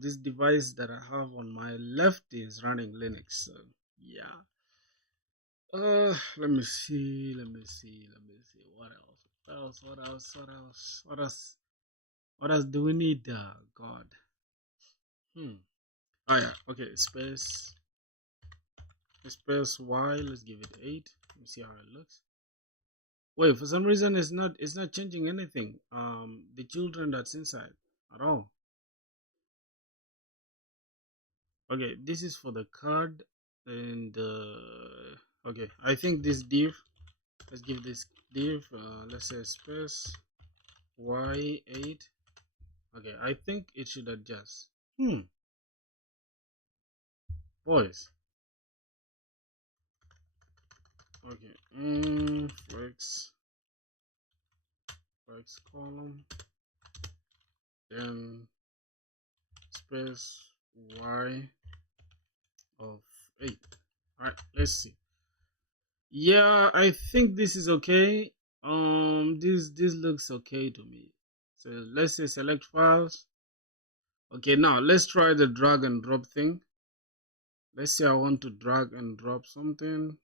This device that I have on my left is running Linux. So yeah. Let me see. Let me see. Let me see. What else? What else? What else? What else? What else? What else do we need? God. Oh yeah. Okay. Space Y. Let's give it 8. Let me see how it looks. Wait. For some reason, it's not changing anything. The children that's inside at all. Okay. This is for the card and okay. I think this div. Let's give this div. Let's say space Y8. Okay, I think it should adjust. Boys. Okay. Flex column. Then space Y of 8. Alright, let's see. Yeah, I think this is okay. This looks okay to me. So let's say select files. Okay, now let's try the drag and drop thing. Let's say I want to drag and drop something.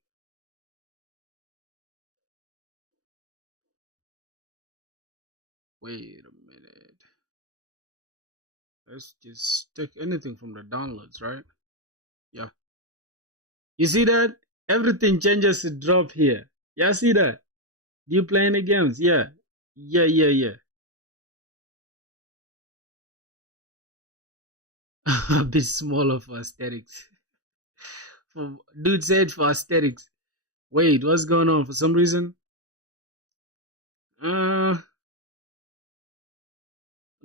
Wait a minute. Let's just take anything from the downloads, right? Yeah. You see that? Everything changes to drop here. Yeah, see that? Do you play any games? Yeah. Yeah. A bit smaller for aesthetics. Dude said for aesthetics. Wait, what's going on? For some reason? Uh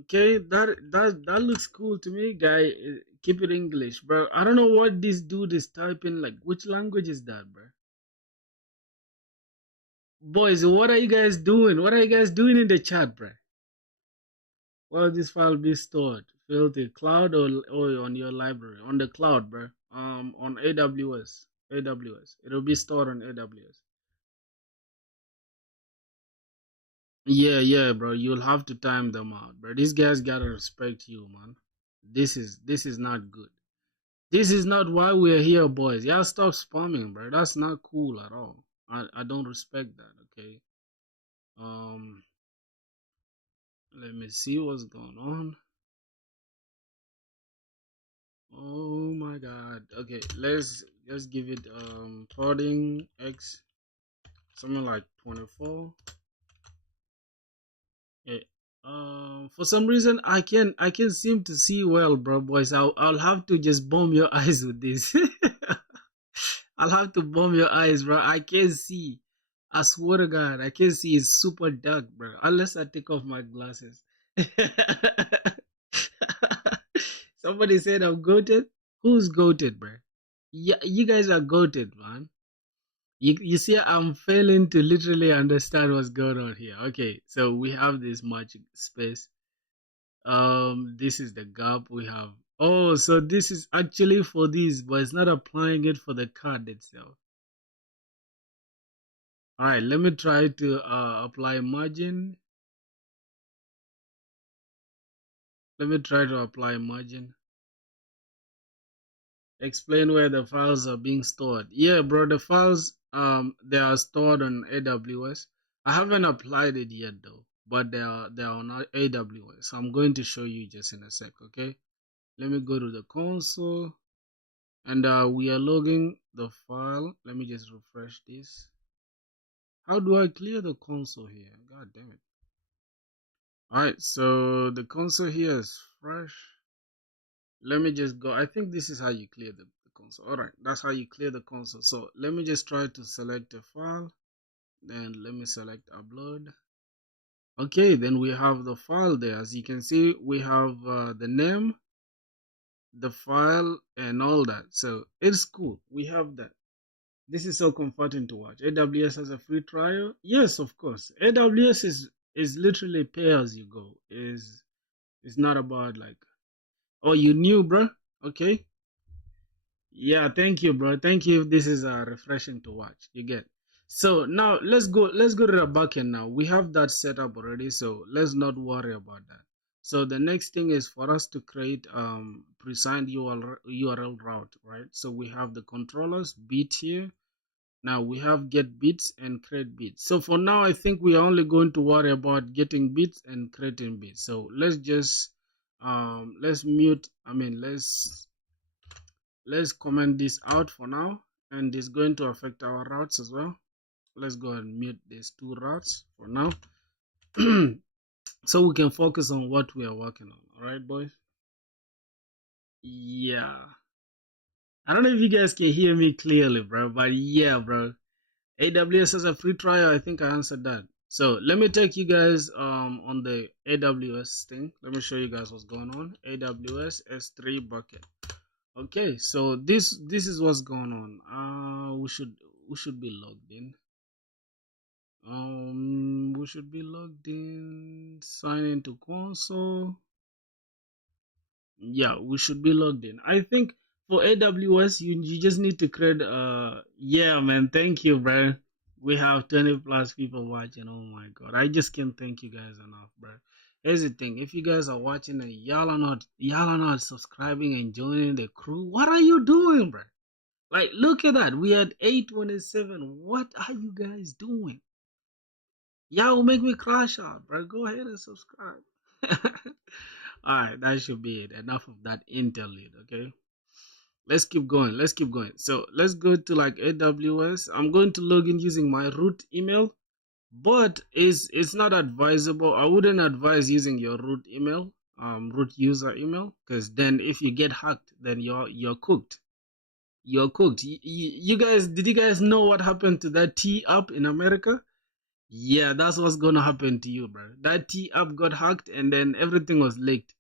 okay, that looks cool to me, guy. Keep it English, bro. I don't know what this dude is typing. Like, which language is that, bro? Boys, what are you guys doing? What are you guys doing in the chat, bro? Where will this file be stored? Filthy cloud or on your library? On the cloud, bro. On AWS. AWS. It'll be stored on AWS. Yeah, bro. You'll have to time them out, bro. These guys gotta respect you, man. This is not good. This is not why we're here, boys. Y'all stop spamming, bro. That's not cool at all. I don't respect that. Okay. Um. Let me see what's going on. Oh my god. Okay, let's give it padding X something like 24. Yeah. For some reason I can't seem to see well, bro, boys. I'll have to just bomb your eyes with this. I'll have to bomb your eyes, bro. I can't see. I swear to God, I can't see. It's super dark, bro. Unless I take off my glasses. Somebody said I'm goated. Who's goated, bro? Yeah, you guys are goated, man. You see, I'm failing to literally understand what's going on here. Okay, so we have this much space. This is the gap we have. Oh, so this is actually for this, but it's not applying it for the card itself. All right, let me try to apply margin. Let me try to apply margin. Explain where the files are being stored. Yeah, bro, the files they are stored on AWS. I haven't applied it yet though, but they are on AWS. So I'm going to show you just in a sec, okay? Let me go to the console and we are logging the file. Let me just refresh this. How do I clear the console here? God damn it. Alright, so the console here is fresh. Let me just go. I think this is how you clear the console. Alright, that's how you clear the console. So let me just try to select a file. Then let me select upload. Okay, then we have the file there. As you can see, we have the name, the file, and all that. So it's cool. We have that. This is so comforting to watch. AWS has a free trial. Yes, of course. AWS is literally pay as you go. Is It's not about like, oh, you knew, bro. Okay. Yeah, thank you, bro. Thank you. This is refreshing to watch. You get. So now let's go. Let's go to the backend now. We have that set up already, so let's not worry about that. So the next thing is for us to create pre-signed URL route, right? So we have the controllers bit here. Now we have get bits and create bits. So for now, I think we are only going to worry about getting bits and creating bits. So let's just let's mute. I mean, let's comment this out for now, and it's going to affect our routes as well. Let's go and mute these two routes for now. So we can focus on what we are working on. All right, boys. Yeah, I don't know if you guys can hear me clearly, bro, but yeah, bro, AWS has a free trial. I think I answered that. So let me take you guys on the AWS thing. Let me show you guys what's going on. AWS S3 bucket. Okay, so this is what's going on. We should be logged in. We should be logged in. Sign into console. Yeah, we should be logged in. I think for AWS, you just need to create. Yeah, man. Thank you, bro. We have 20 plus people watching. Oh my god, I just can't thank you guys enough, bro. Here's the thing: if you guys are watching and y'all are not subscribing and joining the crew, what are you doing, bro? Like, look at that. We had 827. What are you guys doing? Y'all will make me crash out, bro. Go ahead and subscribe. Alright, that should be it. Enough of that interlude, okay? Let's keep going. Let's keep going. So let's go to like AWS. I'm going to log in using my root email, but it's not advisable. I wouldn't advise using your root email, root user email, because then if you get hacked, then you're cooked. You're cooked. You guys, did you guys know what happened to that T app in America? Yeah, that's what's gonna happen to you, bro. That T app got hacked and then everything was leaked.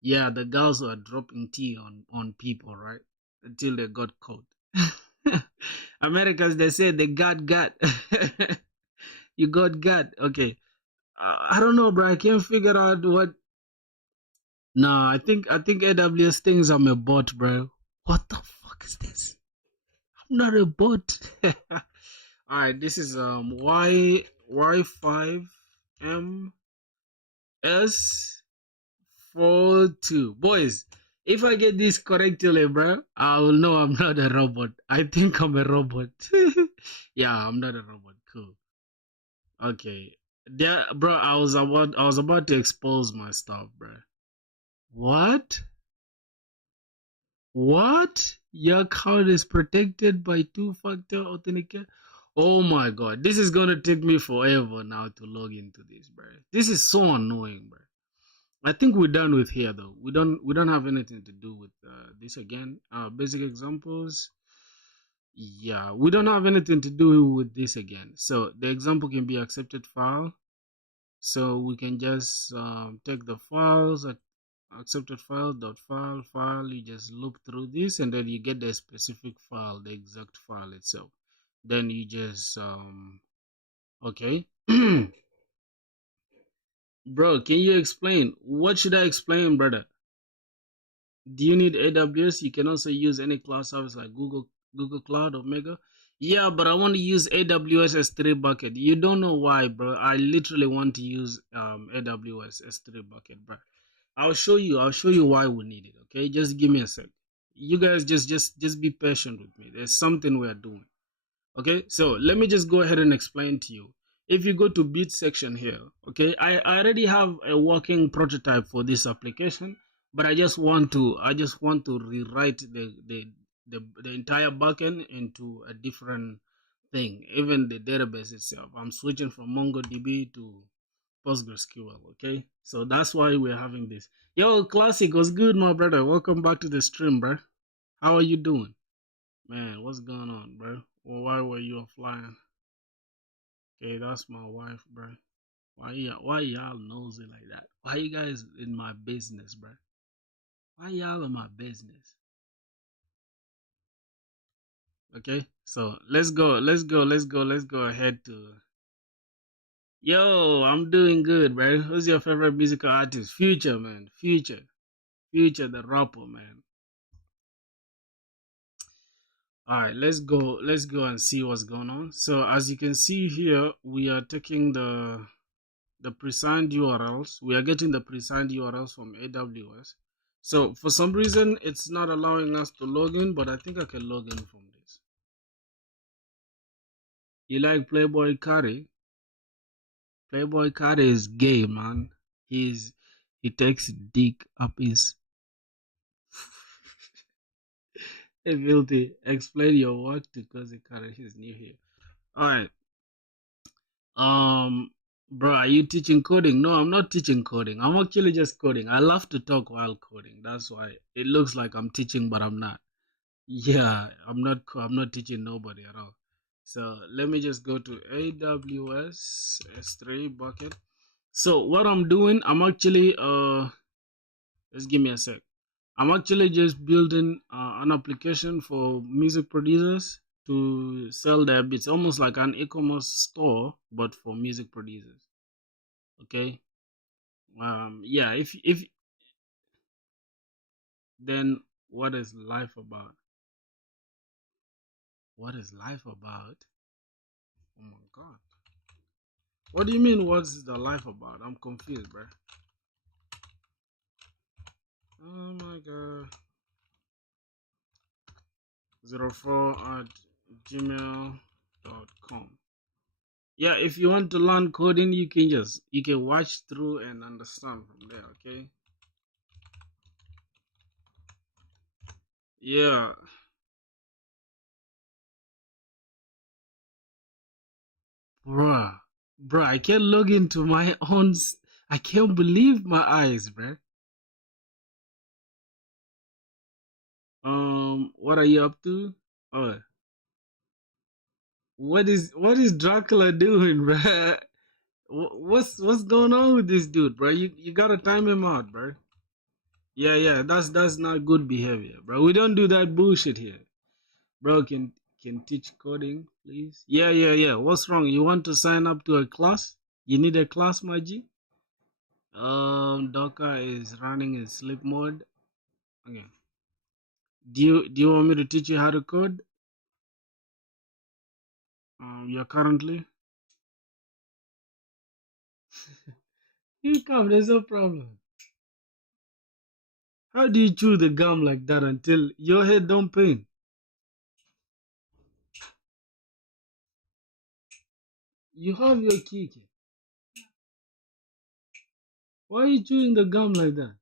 Yeah, the girls were dropping tea on people, right? Until they got caught. Americans, they say they got. You got. Okay. I don't know, bro. I can't figure out what. Nah, I think AWS thinks I'm a bot, bro. What the fuck is this? I'm not a bot. All right, this is Y5MS42. Boys, if I get this correctly, bro, I will know I'm not a robot. I think I'm a robot. Yeah, I'm not a robot. Cool. Okay. There, bro, I was about to expose my stuff, bro. What? What? Your account is protected by two-factor authentication? Oh my god, this is gonna take me forever now to log into this, bro. This is so annoying, bro. I think we're done with here though. We don't have anything to do with this again. Basic examples. Yeah, we don't have anything to do with this again. So the example can be accepted file. So we can just take the files at accepted file dot file. You just loop through this and then you get the specific file, the exact file itself. Then you just okay. Bro, can you explain? What should I explain, brother? Do you need AWS? You can also use any cloud service like Google Cloud, Omega. Yeah, but I want to use AWS S3 bucket. You don't know why, bro. I literally want to use AWS S3 bucket, bro. I'll show you why we need it. Okay, just give me a sec. You guys just be patient with me. There's something we are doing. Okay, so let me just go ahead and explain to you. If you go to bit section here, okay, I already have a working prototype for this application, but I just want to rewrite the entire backend into a different thing, even the database itself. I'm switching from MongoDB to PostgreSQL. Okay, so that's why we're having this. Yo, Classic, what's good, my brother? Welcome back to the stream, bro. How are you doing? Man, what's going on, bro? Well, why were you offline? Okay, that's my wife, bro. Why y'all nosy like that? Why you guys in my business, bro? Why y'all in my business? Okay, so let's go ahead to Yo, I'm doing good, bro. Who's your favorite musical artist? Future, man. Future, the rapper, man. All right, let's go. Let's go and see what's going on. So, as you can see here, we are taking the pre-signed URLs. We are getting the pre-signed URLs from AWS. So, for some reason, it's not allowing us to log in, but I think I can log in from this. You like Playboy Cardi? Playboy Cardi is gay, man. He takes dick up his. Hey, Vilty, explain your work to Cousin Cardi. He's new here. All right. Um, bro, are you teaching coding? No, I'm not teaching coding. I'm actually just coding. I love to talk while coding. That's why it looks like I'm teaching, but I'm not. Yeah, I'm not. I'm not teaching nobody at all. So let me just go to AWS S3 bucket. So what I'm doing, I'm actually just give me a sec. I'm actually just building an application for music producers to sell their beats, almost like an e-commerce store, but for music producers. Okay. Yeah. If then what is life about? What is life about? Oh my god. What do you mean? What's the life about? I'm confused, bro. Oh my god. 04@gmail.com. Yeah, if you want to learn coding, you can watch through and understand from there. Okay. Yeah, bruh, bruh, I can't log into my own. I can't believe my eyes, bruh. What are you up to? Oh, what is Dracula doing, bruh? What's going on with this dude, bruh? You gotta time him out, bruh. Yeah, that's not good behavior, bro. We don't do that bullshit here, bro. Can teach coding, please? Yeah. What's wrong? You want to sign up to a class? You need a class, my G? Docker is running in sleep mode. Okay. Do you want me to teach you how to code? You're currently. You come. There's no problem. How do you chew the gum like that until your head don't pain? You have your key. Why are you chewing the gum like that?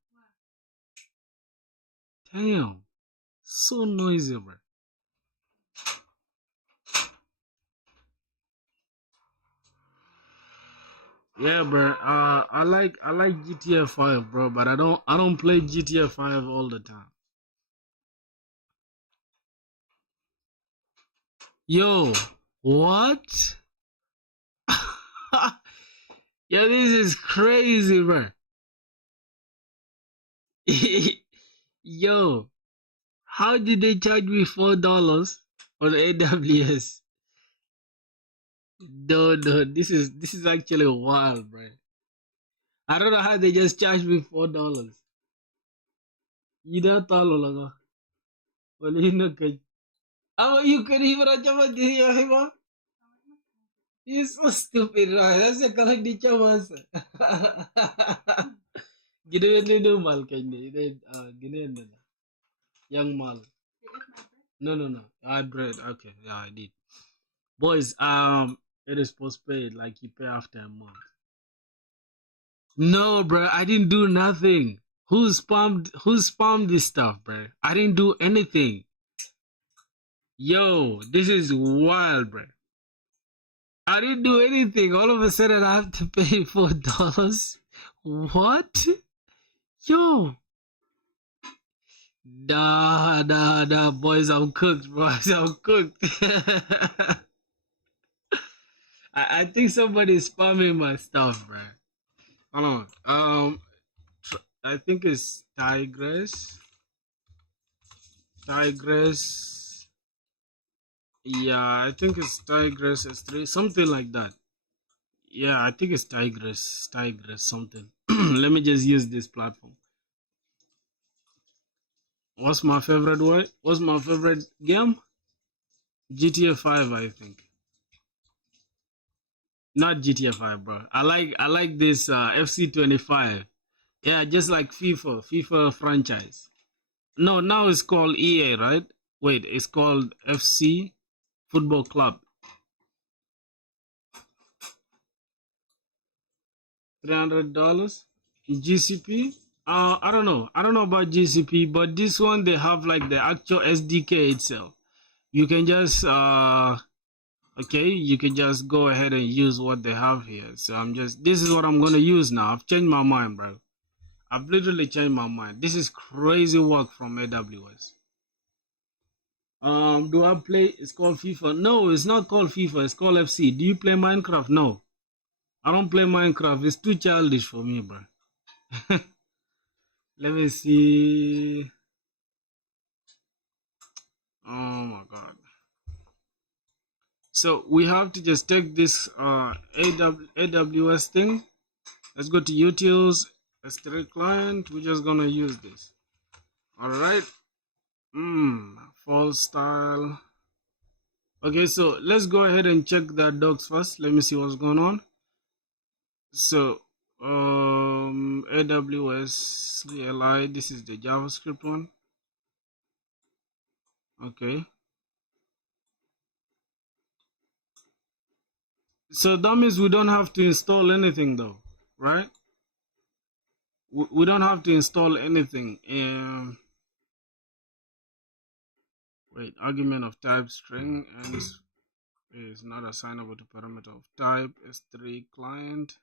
Damn, so noisy, bro. Yeah, bro. I like GTA 5, bro, but I don't play GTA 5 all the time. Yo, what? Yo, this is crazy, bro. Yo, how did they charge me $4 on AWS? No, this is actually wild, bro. I don't know how they just charged me $4. You don't tell well, you know, you can even a you're so stupid, right? That's a color di chamas. Gini na mal kanya. Gini na. Young mal. No. I bread. Okay, yeah, I did. Boys, it is postpaid. Like you pay after a month. No, bro, I didn't do nothing. Who spammed this stuff, bro? I didn't do anything. Yo, this is wild, bro. I didn't do anything. All of a sudden, I have to pay $4. What? Yo, nah, boys, I'm cooked, boys, I'm cooked. I think somebody's spamming my stuff, bro. Hold on. I think it's Tigress. Yeah, I think it's Tigress S3, something like that. Yeah, I think it's Tigress something. Let me just use this platform. What's my favorite word? What's my favorite game? GTA 5, I think. Not GTA 5, bro. I like this FC 25. Yeah, just like FIFA franchise. No, now it's called EA, right? Wait, it's called FC Football Club. $300 GCP. I don't know. I don't know about GCP, but this one they have like the actual SDK itself. You can just okay, you can just go ahead and use what they have here. So this is what I'm gonna use now. I've changed my mind, bro. I've literally changed my mind. This is crazy work from AWS. Do I play? It's called FIFA. No, it's not called FIFA. It's called FC. Do you play Minecraft? No, I don't play Minecraft. It's too childish for me, bro. Let me see. Oh my god. So we have to just take this AWS thing. Let's go to utils S3 client. We're just gonna use this. All right. Fall style. Okay, so let's go ahead and check the docs first. Let me see what's going on. So AWS CLI. This is the JavaScript one. Okay. So that means we don't have to install anything though, right? We don't have to install anything. Wait, argument of type string and is not assignable to parameter of type S3 client.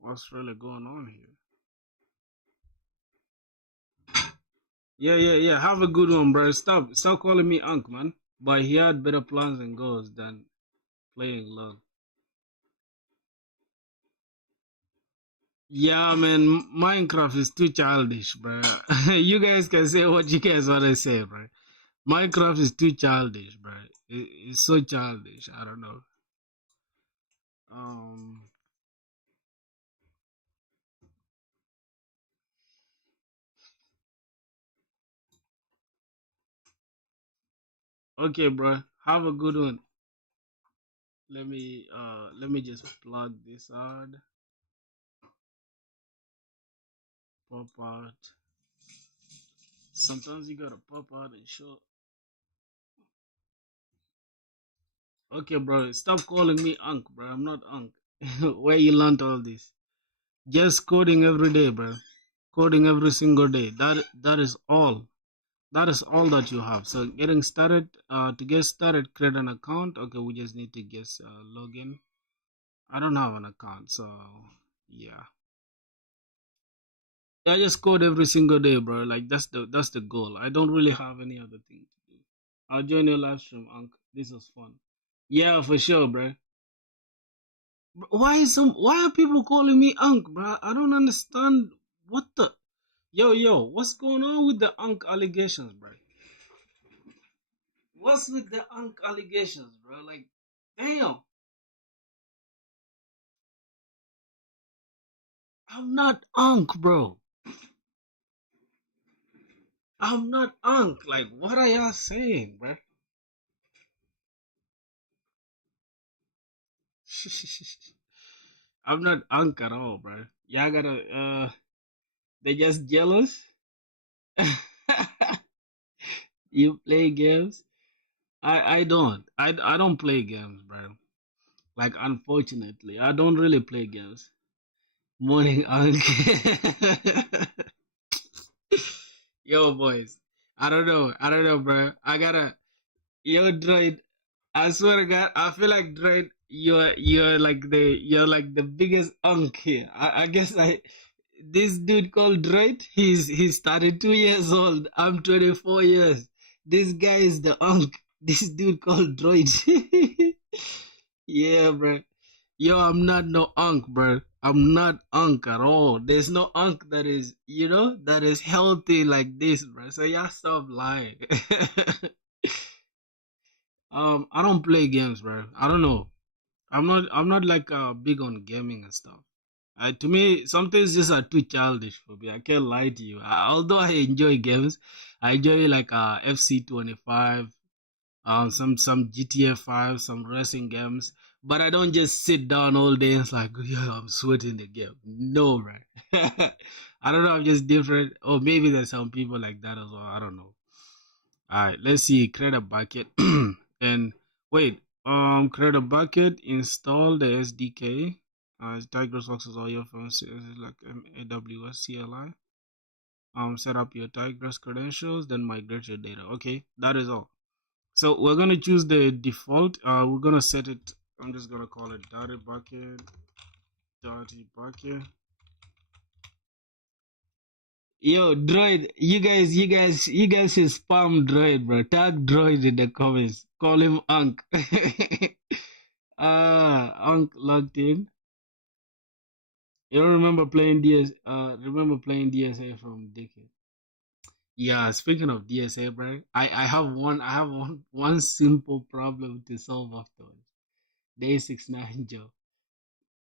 What's really going on here? Yeah. Have a good one, bro. Stop calling me Unc, man. But he had better plans and goals than playing LOL. Yeah, man, Minecraft is too childish, bro. You guys can say what you guys want to say, bro. Minecraft is too childish, bro. It's so childish. I don't know. Um. Okay, bro. Have a good one. Let me just plug this out. Pop out. Sometimes you gotta pop out and show. Okay, bro. Stop calling me Unc, bro. I'm not Unc. Where you learned all this? Just coding every day, bro. Coding every single day. That is all. That is all that you have. So getting started. To get started, create an account. Okay, we just need to get login. I don't have an account, so yeah. I just code every single day, bro. Like that's the goal. I don't really have any other thing to do. I'll join your live stream, Unc. This was fun. Yeah, for sure, bro. Why are people calling me Unc, bro? I don't understand. What the yo, what's going on with the Unc allegations, bro? What's with the Unc allegations, bro? Like, damn, I'm not Unc, bro. I'm not Unc. Like, what are y'all saying, bro? I'm not Unc at all, bro. Y'all gotta they just jealous. You play games? I don't play games, bro. Like, unfortunately, I don't really play games. Morning, Uncle. Yo, boys. I don't know, bro. I gotta. Yo, Droid. I swear to God, I feel like Droid. You're like the biggest unk here. I guess this dude called Droid. He started 2 years old. I'm 24 years. This guy is the unk. This dude called Droid. Yeah, bro. Yo, I'm not no unk, bro. I'm not unk at all. There's no unk that is healthy like this, bro. So y'all stop lying. I don't play games, bro. I don't know. I'm not like big on gaming and stuff. To me, sometimes these are too childish for me. I can't lie to you. Although I enjoy games, I enjoy like FC 25, some GTA 5, some racing games. But I don't just sit down all day and it's like, yeah, I'm sweating the game. No, right? I don't know. I'm just different. Or maybe there's some people like that as well. I don't know. All right, let's see. Create a bucket and wait. Create a bucket. Install the SDK. Tigers boxes all your phones like AWS CLI. Set up your Tigers credentials, then migrate your data. Okay, that is all. So we're gonna choose the default. We're gonna set it. I'm just gonna call it dirty bucket. Dirty bucket. Yo, Droid, you guys should spam Droid, bro. Tag Droid in the comments. Call him Unk. Unk logged in. You don't remember playing DSA from Decade. Yeah, speaking of DSA, bro, I have one simple problem to solve afterwards. Day 69 Joe.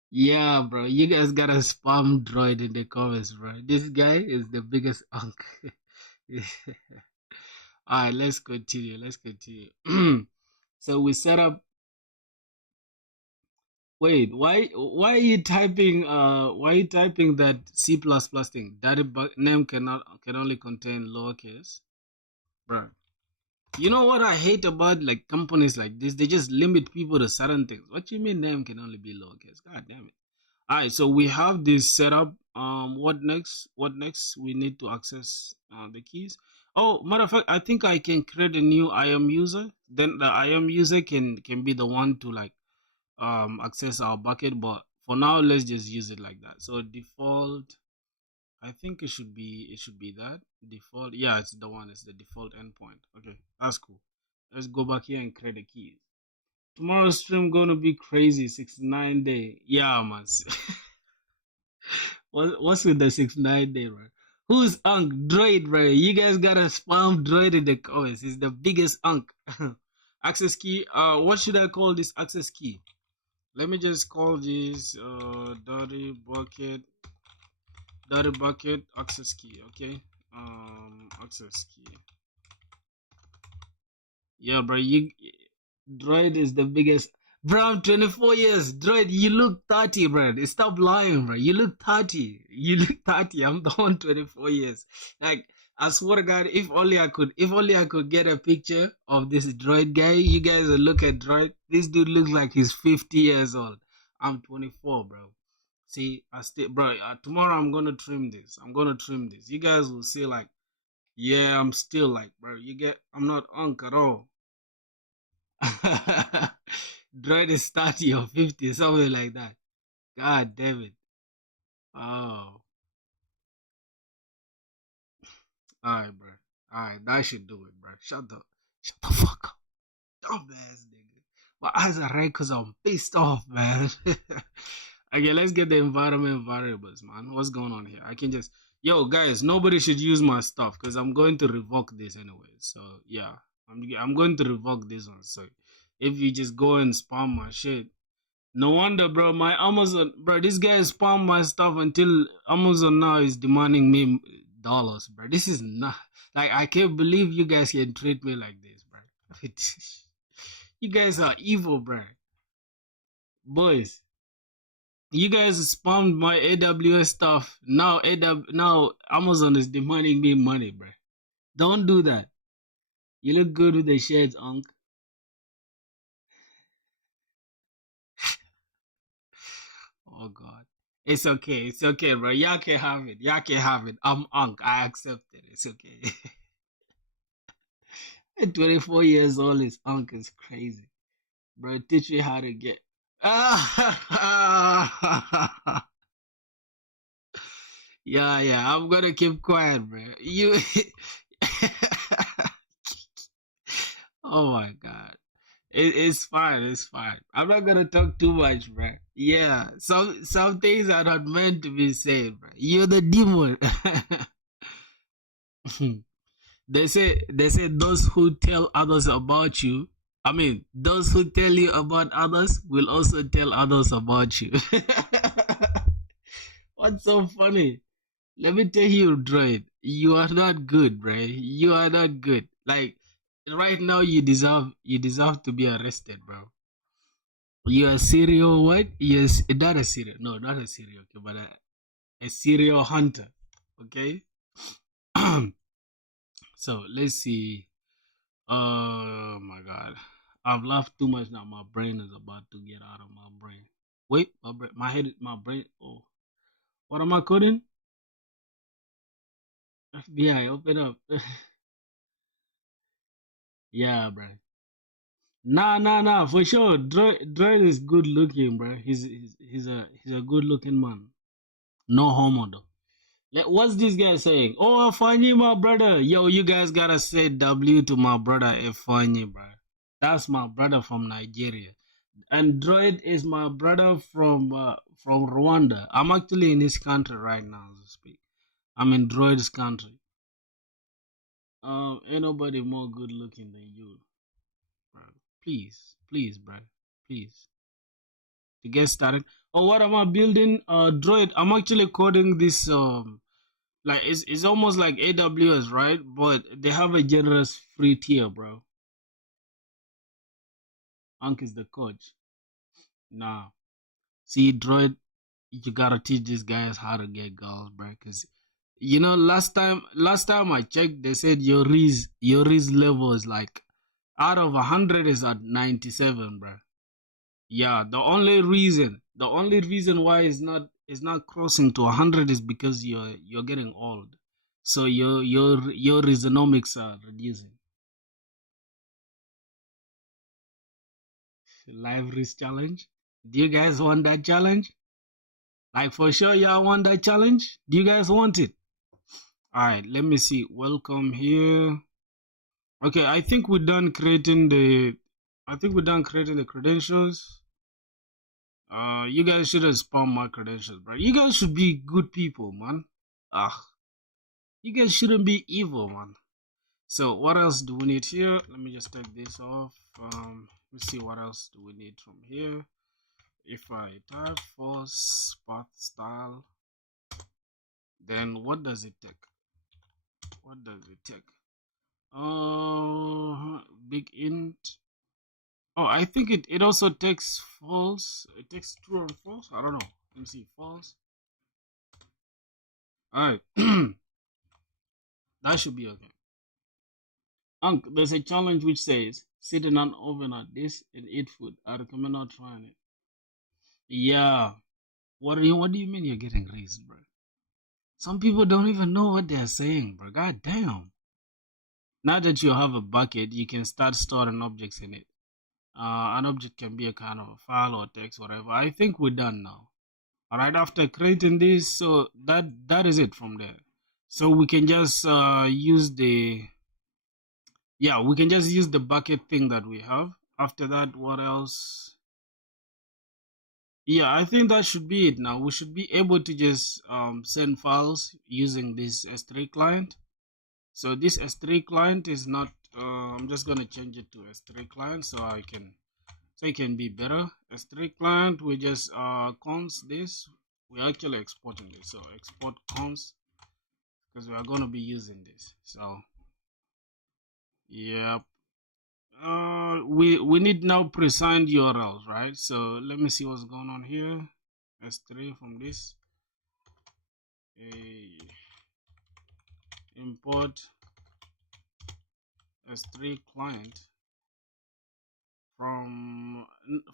Yeah, bro, you guys gotta spam Droid in the comments, bro. This guy is the biggest unk. Alright, let's continue. Let's continue. So we set up. Wait, why are you typing that C++ thing? Name can only contain lowercase, bro. You know what I hate about like companies like this? They just limit people to certain things. What do you mean name can only be lowercase? God damn it! All right, so we have this set up. What next? What next? We need to access the keys. Oh, matter of fact, I think I can create a new IAM user. Then the IAM user can be the one to like access our bucket. But for now, let's just use it like that. So default. I think it should be that default. Yeah, it's the one. It's the default endpoint. Okay, that's cool. Let's go back here and create the keys. Tomorrow's stream gonna be crazy. 69 day. Yeah, man. What's with the 69 day, bro? Who's Unk? Droid, bro. You guys gotta spam Droid in the comments. He's the biggest Unk. Access key. What should I call this access key? Let me just call this dirty bucket access key. Okay. Access key. Yeah, bro. Droid is the biggest. Bro, I'm 24 years. Droid, you look 30, bro. Stop lying, bro. You look 30. You look 30. I'm the one 24 years. Like, I swear to God, if only I could get a picture of this Droid guy. You guys will look at Droid. This dude looks like he's 50 years old. I'm 24, bro. See, bro. Tomorrow I'm gonna trim this. You guys will see, like, yeah, I'm still like, bro. I'm not unk at all. Droid is 30 or 50, something like that. God damn it. Oh. Alright, bro. Alright, that should do it, bro. Shut the fuck up. Dumbass nigga. My eyes are red because I'm pissed off, man. Okay, let's get the environment variables, man. What's going on here? I can just. Yo, guys, nobody should use my stuff because I'm going to revoke this anyway. So, yeah. I'm going to revoke this one. So, if you just go and spam my shit, no wonder, bro. My Amazon, bro, this guy spam my stuff until Amazon now is demanding me dollars, bro. This is not like I can't believe you guys can treat me like this, bro. You guys are evil, bro. Boys, you guys spammed my AWS stuff. Now Amazon is demanding me money, bro. Don't do that. You look good with the shades, Unk. Oh God. It's okay, bro. Y'all can have it. I'm Unk. I accept it. It's okay. 24 years old is Unk is crazy. Bro, teach me how to get. Yeah, I'm gonna keep quiet, bro. You. Oh my God. It's fine. I'm not gonna talk too much, bro. Yeah, some things are not meant to be said, bro. You're the demon. They say those who tell others about you I mean, those who tell you about others will also tell others about you. What's so funny? Let me tell you, Droid, you are not good, bro. You are not good. Like right now, you deserve to be arrested, bro. You're a serial what? Yes, not a serial. No, not a serial, okay, but a serial hunter. Okay. So let's see. Oh my god, I've laughed too much now. My brain is about to get out of my brain. Wait, my head, my brain. Oh, what am I coding? FBI, open up. Yeah, bro. Nah. For sure, Droid is good looking, bro. He's a good looking man. No homo though. Like, what's this guy saying? Oh, Afanyi, my brother. Yo, you guys gotta say W to my brother Afanyi, bro. That's my brother from Nigeria. And Droid is my brother from Rwanda. I'm actually in his country right now as I speak. I'm in Droid's country. Ain't nobody more good looking than you, bro. Please, bro. Please. To get started. Oh, what am I building? Droid. I'm actually coding this like it's almost like AWS, right? But they have a generous free tier, bro. Ank is the coach. Nah. See, Droid, you gotta teach these guys how to get girls, bro. Cause last time I checked, they said your riz level is like out of 100 is at 97, bro. Yeah, the only reason why it's not crossing to 100 is because you're getting old, so your reasonomics are reducing. Live risk challenge. Do you guys want that challenge? Like for sure, y'all want that challenge? Do you guys want it? All right, let me see. Welcome here. Okay, I think we're done creating the. I think we're done creating the credentials. You guys should have spam my credentials, bro. You guys should be good people, man. Ah, you guys shouldn't be evil, man. So what else do we need here? Let me just take this off. Let's see what else do we need from here. If I type force path style, then what does it take? What does it take? Big int. Oh, I think it also takes false. It takes true and false. I don't know. Let me see. False. All right. That should be okay. There's a challenge which says sit in an oven at this and eat food. I recommend not trying it. Yeah. What do you mean you're getting raised, bro? Some people don't even know what they're saying, bro. God damn. Now that you have a bucket, you can start storing objects in it. An object can be a kind of a file or text, whatever. I think we're done now. All right, after creating this, so that is it from there. So we can just use the we can just use the bucket thing that we have. After that, what else? Yeah, I think that should be it now. We should be able to just send files using this S3 client. So this S3 client is not, I'm just going to change it to S3 client so it can be better. S3 client, we just cons this. We're actually exporting this. So export cons because we are going to be using this. So, yeah. We need now pre-signed URLs, right? So let me see what's going on here. S3 from this. Import S3 client from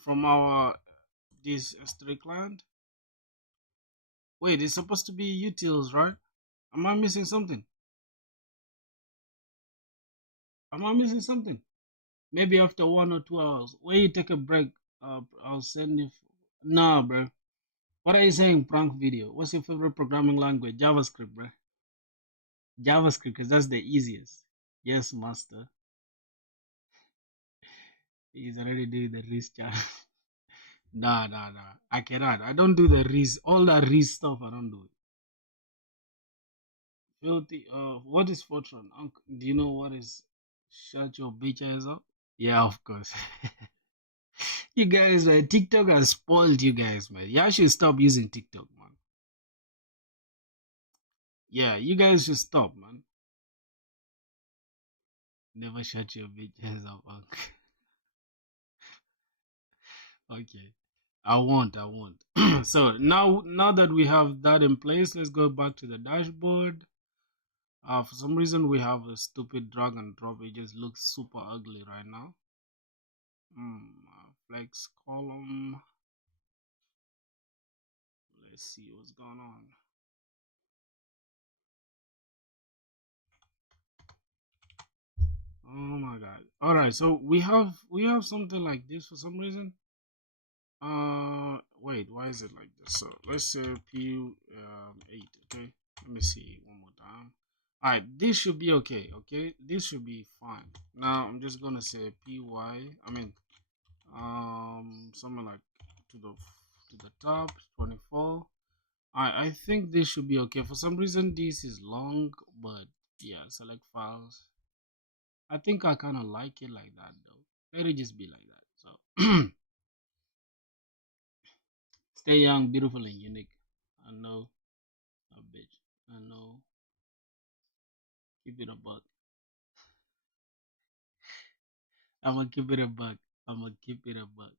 our this S3 client. Wait, it's supposed to be utils, right? Am I missing something? Am I missing something? Maybe after 1 or 2 hours. When you take a break, I'll send you. Nah, bro. What are you saying, prank video? What's your favorite programming language? JavaScript, bro. JavaScript, because that's the easiest. Yes, master. He's already doing the research. Nah. I cannot. I don't do the res. All that res stuff, I don't do it. Filthy. What is Fortran? Do you know what is? Shut your bitch ass up. Yeah, of course. You guys, man, TikTok has spoiled you guys, man. Y'all should stop using TikTok, man. Yeah, you guys should stop, man. Never shut your bitches up, uncle. Okay. I won't. So now that we have that in place, let's go back to the dashboard. For some reason we have a stupid drag and drop. It just looks super ugly right now. Flex column. Let's see what's going on. Oh my god. Alright, so we have something like this for some reason. Wait, why is it like this? So let's say P8. Okay, let me see one more time. All right, this should be okay. Okay, this should be fine. Now I'm just gonna say py. I mean, something like to the top 24. I think this should be okay. For some reason this is long, but yeah, select files. I think I kind of like it like that though. Let it just be like that. So stay young, beautiful, and unique. I know, a bitch. I know. Keep it a buck. I'ma keep it a buck. I'ma keep it a buck.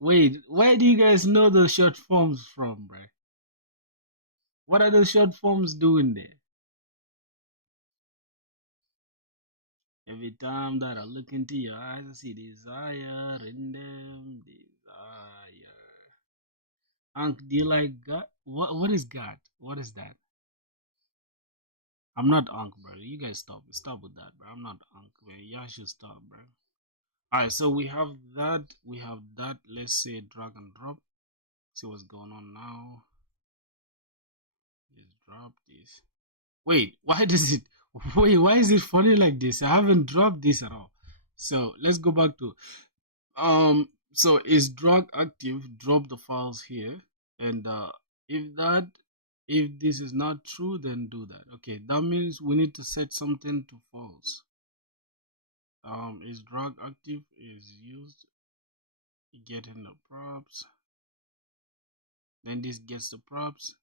Wait, where do you guys know those short forms from, bruh? What are those short forms doing there? Every time that I look into your eyes, I see desire in them. Desire. Unc, do you like God? What is God? What is that? I'm not Unc, bro. You guys stop. Stop with that, bro. I'm not Unc, man. Y'all should stop, bro. Alright, so we have that. We have that. Let's say drag and drop. See what's going on now. Let's drop this. Wait, why does it? Wait, why is it funny like this? I haven't dropped this at all. So let's go back to So is drag active? Drop the files here, and if that if this is not true, then do that. Okay, that means we need to set something to false. Is drag active? Is used? Getting the props. Then this gets the props.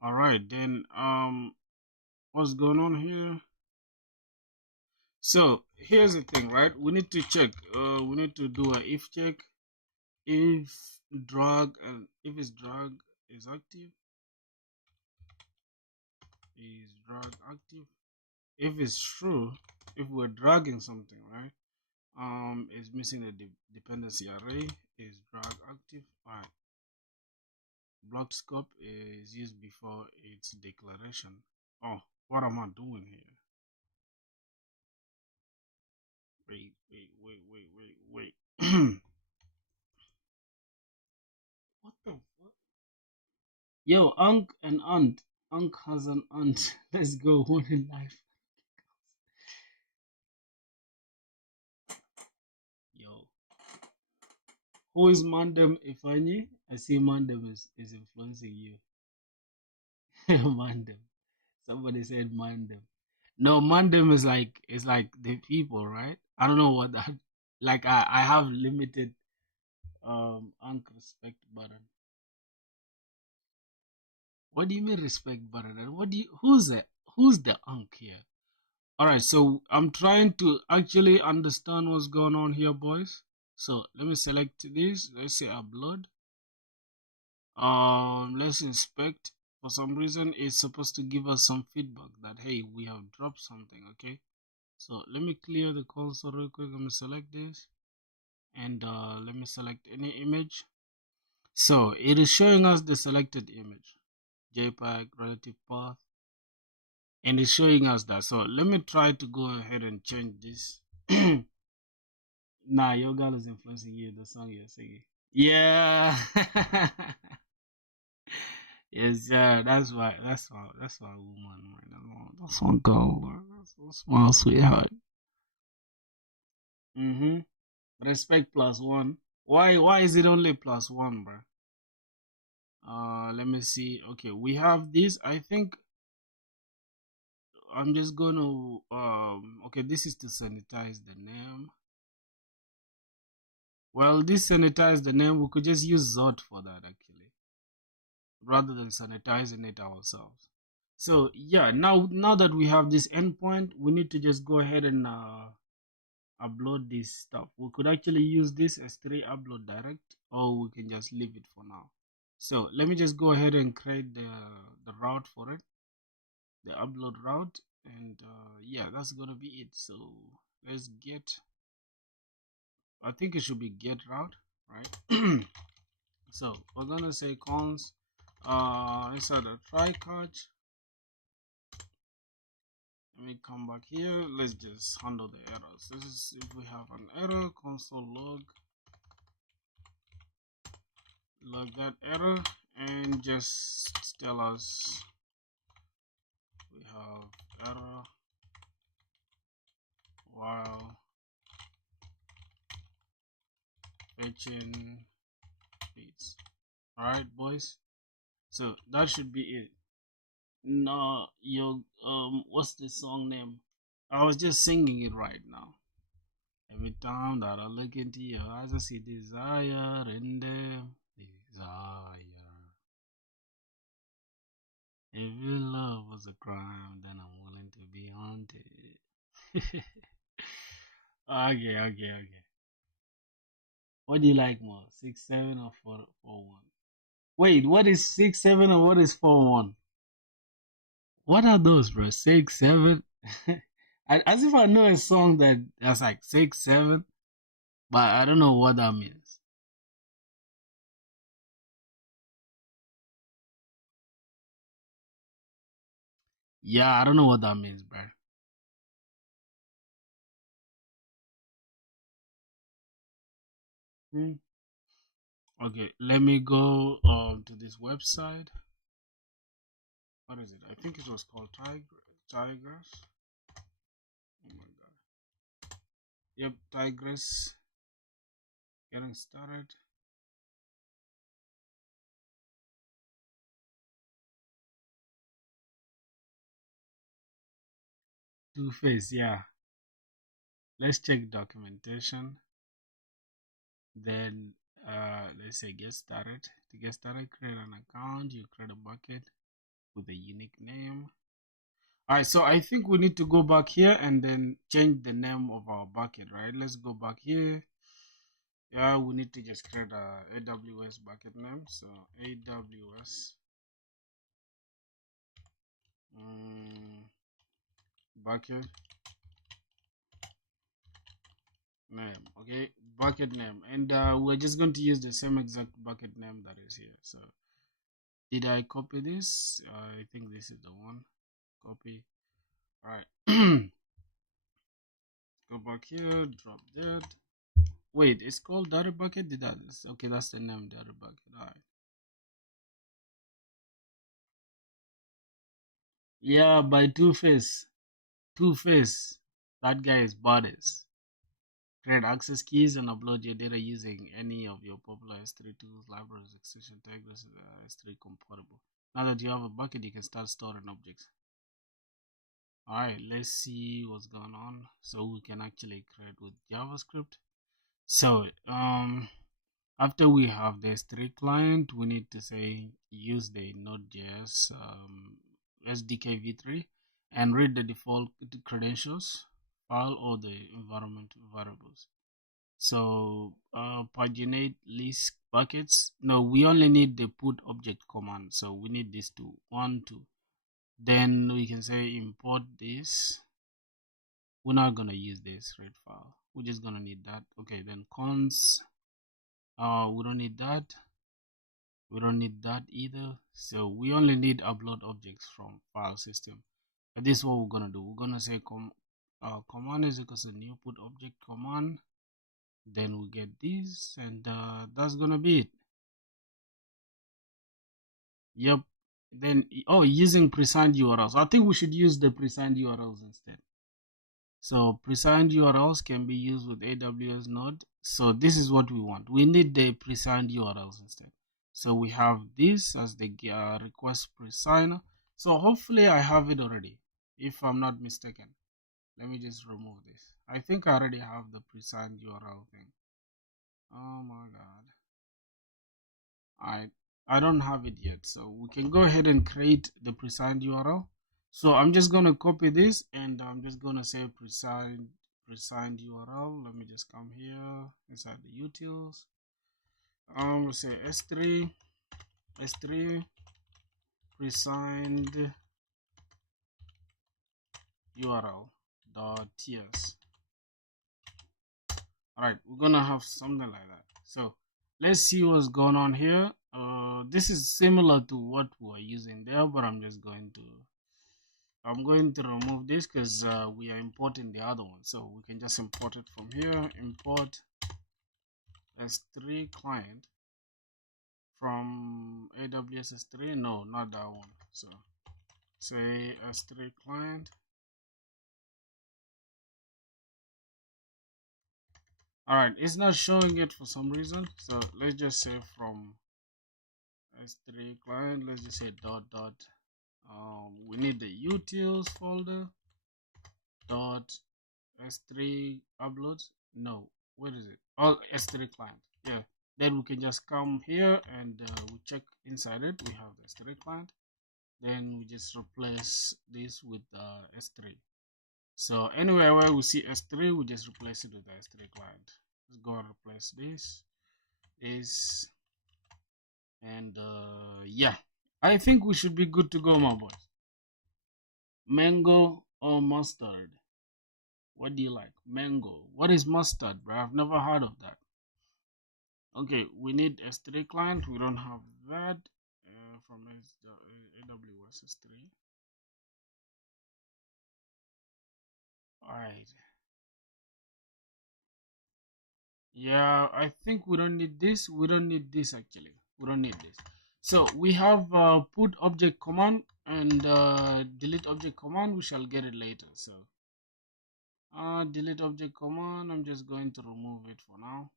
All right, then what's going on here? So here's the thing, right? We need to check. We need to do a if check. If drag and if its drag is active, is drag active? If it's true, if we're dragging something, right? Is missing a dependency array. Is drag active? All right. Block scope is used before its declaration. Oh, what am I doing here? Wait. What the fuck? Yo, Unc and Aunt. Unc has an aunt. Let's go. One in life. Yo, who is Mandem Ifanye? I see Mandem is influencing you. Mandem. Somebody said Mandem. No, Mandem is like the people, right? I don't know what that. Like I have limited Unc respect button. What do you mean respect button? And who's the Unc here? All right, so I'm trying to actually understand what's going on here, boys. So let me select this. Let's say upload. Let's inspect. For some reason, it's supposed to give us some feedback that hey, we have dropped something. Okay, so let me clear the console real quick. Let me select this, and let me select any image. So it is showing us the selected image, JPEG relative path, and it's showing us that. So let me try to go ahead and change this. Nah, your girl is influencing you. The song you're singing. Yeah. Yes, yeah. That's why woman, right? That's my girl. Right? That's my sweetheart. Mm-hmm. Respect plus one. Why is it only plus one, bro? Let me see. Okay, we have this. I think I'm just gonna okay, this is to sanitize the name. Well, this sanitize the name, we could just use Zot for that actually, rather than sanitizing it ourselves. So yeah, now that we have this endpoint, we need to just go ahead and upload this stuff. We could actually use this S3 upload direct, or we can just leave it for now. So let me just go ahead and create the route for it, the upload route, and yeah, that's gonna be it. So let's get, I think it should be get route, right? So we're gonna say cons inside the try catch. Let me come back here. Let's just handle the errors. This is if we have an error, console log that error and just tell us we have error while fetching beats. Alright, boys. So that should be it. No, your what's the song name? I was just singing it right now. Every time that I look into your eyes, I see desire in them. Desire. If your love was a crime, then I'm willing to be haunted. Okay. What do you like more, 6-7 or 4-1? Wait, what is 6-7 or what is 4-1? What are those, bro? 6-7? As if I know a song that's like 6-7, but I don't know what that means. Yeah, I don't know what that means, bro. Hmm. Okay, let me go to this website. What is it? I think it was called Tigers. Oh my god. Yep, Tigers. Getting started. Two-Face, yeah. Let's check documentation. Then let's say get started. To get started, create an account. You create a bucket with a unique name. All right, so I think we need to go back here and then change the name of our bucket, right? Let's go back here. Yeah, we need to just create a AWS bucket name. So AWS bucket name. Okay, bucket name, and we're just going to use the same exact bucket name that is here. So did I copy this? I think this is the one. Copy. All right. Go back here, drop that. Wait, it's called data bucket. Did that? Okay, that's the name, data bucket. All right. Yeah, by Two-Face. Two-Face. That guy is bodies. Create access keys and upload your data using any of your popular S3 tools, libraries, extension tags, S3 compatible. Now that you have a bucket, you can start storing objects. Alright, let's see what's going on. So we can actually create with JavaScript. So after we have the S3 client, we need to say use the Node.js SDK v3 and read the default credentials file or the environment variables. So paginate list buckets. No, we only need the put object command. So we need these two, 1, 2. Then we can say import this. We're not gonna use this read file. We're just gonna need that. Okay, then cons. We don't need that. We don't need that either. So we only need upload objects from file system. And this is what we're gonna do. We're gonna say command is equals to new put object command. Then we get this, and that's gonna be it. Yep. Then using pre-signed URLs. I think we should use the pre-signed URLs instead. So pre-signed URLs can be used with AWS Node. So this is what we want. We need the pre-signed URLs instead. So we have this as the request pre-signer. So hopefully I have it already, if I'm not mistaken. Let me just remove this. I think I already have the pre-signed URL thing. Oh my god. I don't have it yet, so we can go ahead and create the pre-signed URL. So I'm just gonna copy this and I'm just gonna say pre-signed URL. Let me just come here inside the utils. We'll say S3 pre-signed URL dot ts. Alright, we're gonna have something like that. So let's see what's going on here. This is similar to what we're using there, but I'm going to remove this because we are importing the other one. So we can just import it from here. Import S3 client from AWS S3. No, not that one. So say S3 client. Alright, it's not showing it for some reason. So let's just say from S3 client, let's just say dot dot. We need the utils folder dot S3 uploads. No, where is it? Oh, S3 client. Yeah. Then we can just come here and we check inside it. We have the S3 client. Then we just replace this with S3. So anywhere where we see S3, we just replace it with the S3 client. Let's go and replace this, and yeah, I think we should be good to go, my boys. Mango or mustard? What do you like? Mango. What is mustard, bro? I've never heard of that. Okay, we need S3 client. We don't have that from AWS S3. Alright. Yeah, I think we don't need this. We don't need this actually. We don't need this. So we have put object command and delete object command. We shall get it later. So delete object command. I'm just going to remove it for now.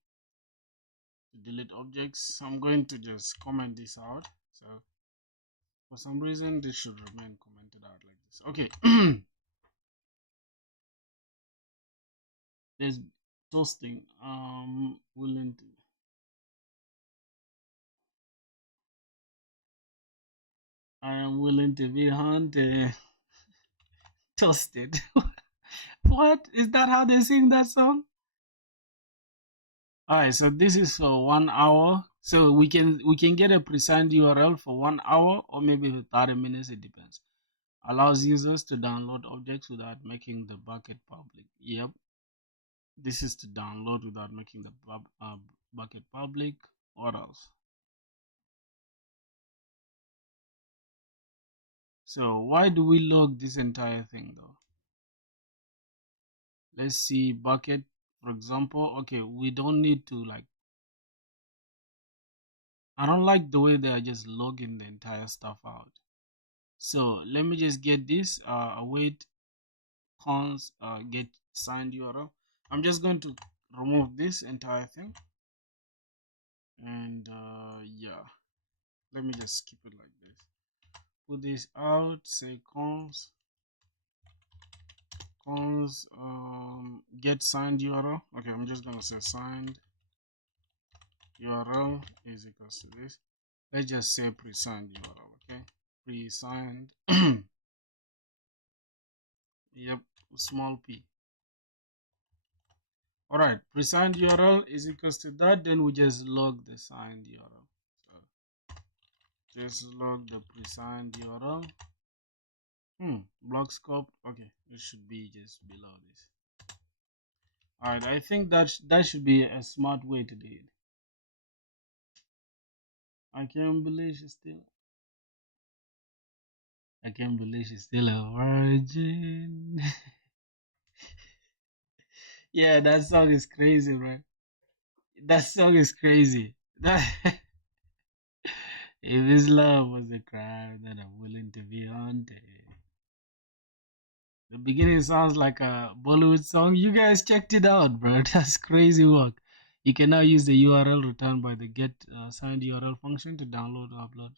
To delete objects, I'm going to just comment this out. So for some reason, this should remain commented out like this. Okay. There's toasting. Willing to. I am willing to be hunted. Toasted. What is that? How they sing that song? All right, so this is for 1 hour. So we can get a pre-signed URL for 1 hour or maybe for 30 minutes. It depends. Allows users to download objects without making the bucket public. Yep, this is to download without making the bucket public. What else? So why do we log this entire thing though? Let's see, bucket, for example. Okay, we don't need to like. I don't like the way they are just logging the entire stuff out. So let me just get this await cons get signed URL. I'm just going to remove this entire thing, and yeah, let me just keep it like this. Put this out, say cons get signed URL. Okay, I'm just gonna say signed URL is equals to this. Let's just say pre-signed URL. Okay, pre-signed. Yep, small p. Alright, pre-signed URL is equals to that. Then we just log the signed URL. So just log the pre-signed URL. Block scope. Okay, it should be just below this. Alright, I think that should be a smart way to do it. I can't believe she's still a virgin. Yeah, that song is crazy, right? That song is crazy. That if his love was a crime, then I'm willing to be haunted. The beginning sounds like a Bollywood song. You guys checked it out, bro. That's crazy work. You can now use the URL returned by the get signed URL function to download or upload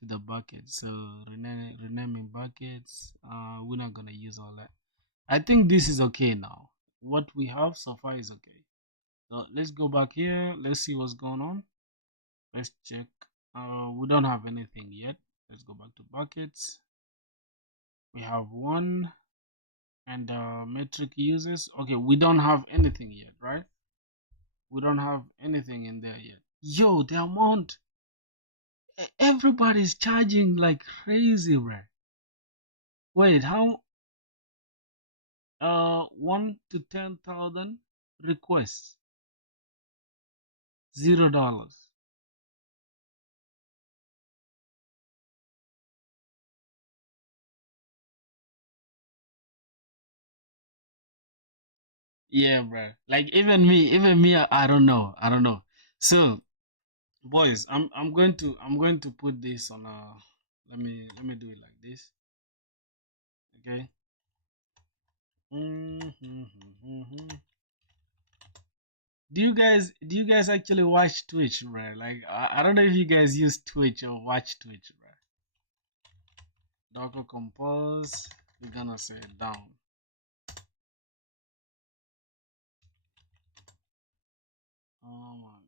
to the bucket. So renaming buckets. We're not gonna use all that. I think this is okay now. What we have so far is okay. So let's go back here. Let's see what's going on. Let's check. We don't have anything yet. Let's go back to buckets. We have one and metric users. Okay, we don't have anything yet, right? We don't have anything in there yet. Yo, the amount everybody's charging like crazy, right? Wait, how 1 to 10,000 requests, $0. Yeah, bro. Like even me, I don't know. I don't know. So, boys, I'm going to put this on let me do it like this. Okay. Do you guys actually watch Twitch, bro? Like I don't know if you guys use Twitch or watch Twitch, bro. Docker compose. We're gonna say down. Oh my god.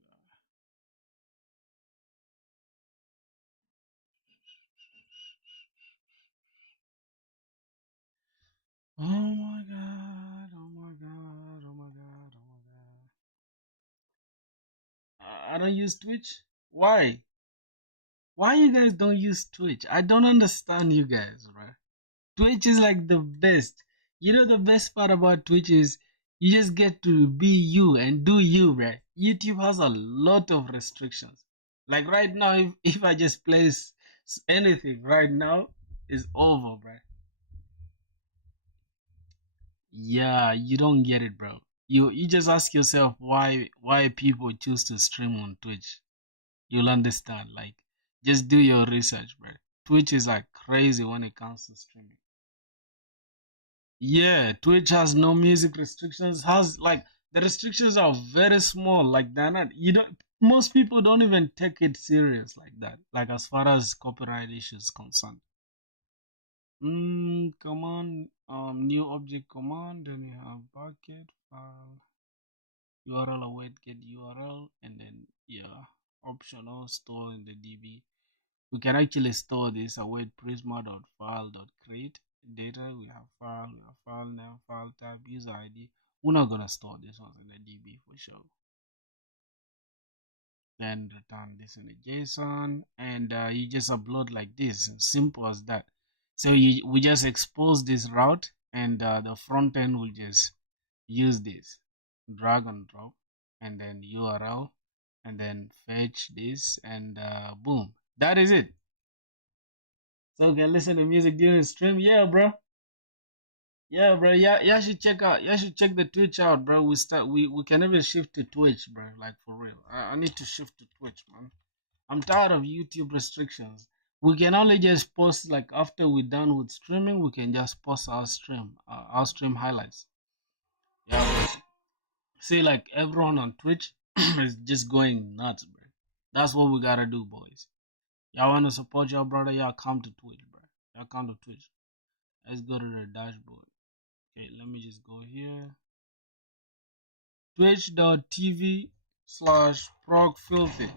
Oh my god. Oh my god. Oh my god. Oh my god. I don't use Twitch. Why? Why you guys don't use Twitch? I don't understand you guys, right? Twitch is like the best. You know the best part about Twitch is you just get to be you and do you, right? YouTube has a lot of restrictions. Like right now, if I just place anything right now, it's over, bro. Yeah, you don't get it, bro. You just ask yourself why people choose to stream on Twitch. You'll understand. Like, just do your research, bro. Twitch is like crazy when it comes to streaming. Yeah, Twitch has no music restrictions. Has like the restrictions are very small. Like they're not. You don't. Most people don't even take it serious like that. Like as far as copyright issues concerned. Command. New object command. Then you have bucket file URL await get URL, and then yeah, optional store in the DB. We can actually store this await prisma.file.create data. We have file name, file type, user ID. We're not gonna store this one in the DB for sure. Then return this in a JSON, and you just upload like this. Simple as that. So we just expose this route, and the front end will just use this, drag and drop, and then URL, and then fetch this, and boom, that is it. So you can listen to music during the stream. Yeah, bro. Yeah, bro. Yeah, you should check out. You should check the Twitch out, bro. We can even shift to Twitch, bro. Like for real. I need to shift to Twitch, man. I'm tired of YouTube restrictions. We can only just post like after we're done with streaming. We can just post our stream highlights. Yeah, bro. See, like everyone on Twitch is just going nuts, bro. That's what we gotta do, boys. Y'all wanna support your brother? Y'all come to Twitch, bro. Y'all come to Twitch. Let's go to the dashboard. Okay, let me just go here. Twitch.tv/progfilthy.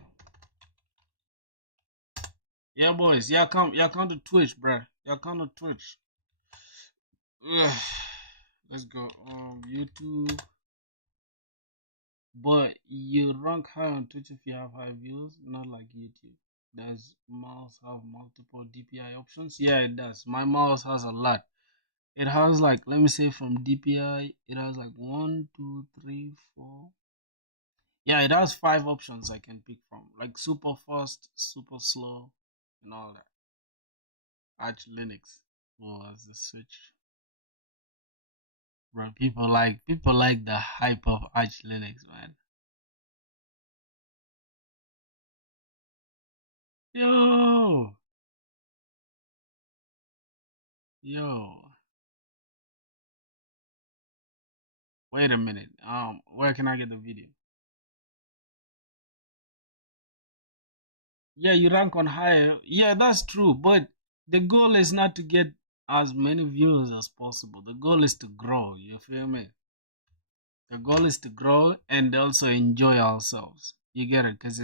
Yeah, boys. Y'all come to Twitch, bro. Y'all come to Twitch. Ugh. Let's go. YouTube. But you rank high on Twitch if you have high views, not like YouTube. Does mouse have multiple DPI options? Yeah, it does. My mouse has a lot. It has like, let me say from DPI, it has like 1, 2, 3, 4. Yeah, it has 5 options I can pick from, like super fast, super slow, and all that. Arch Linux was the switch. Bro, people like the hype of Arch Linux, man. Yo, yo. Wait a minute. Where can I get the video? Yeah, you rank on higher. Yeah, that's true. But the goal is not to get as many views as possible. The goal is to grow. You feel me? The goal is to grow and also enjoy ourselves. You get it? Because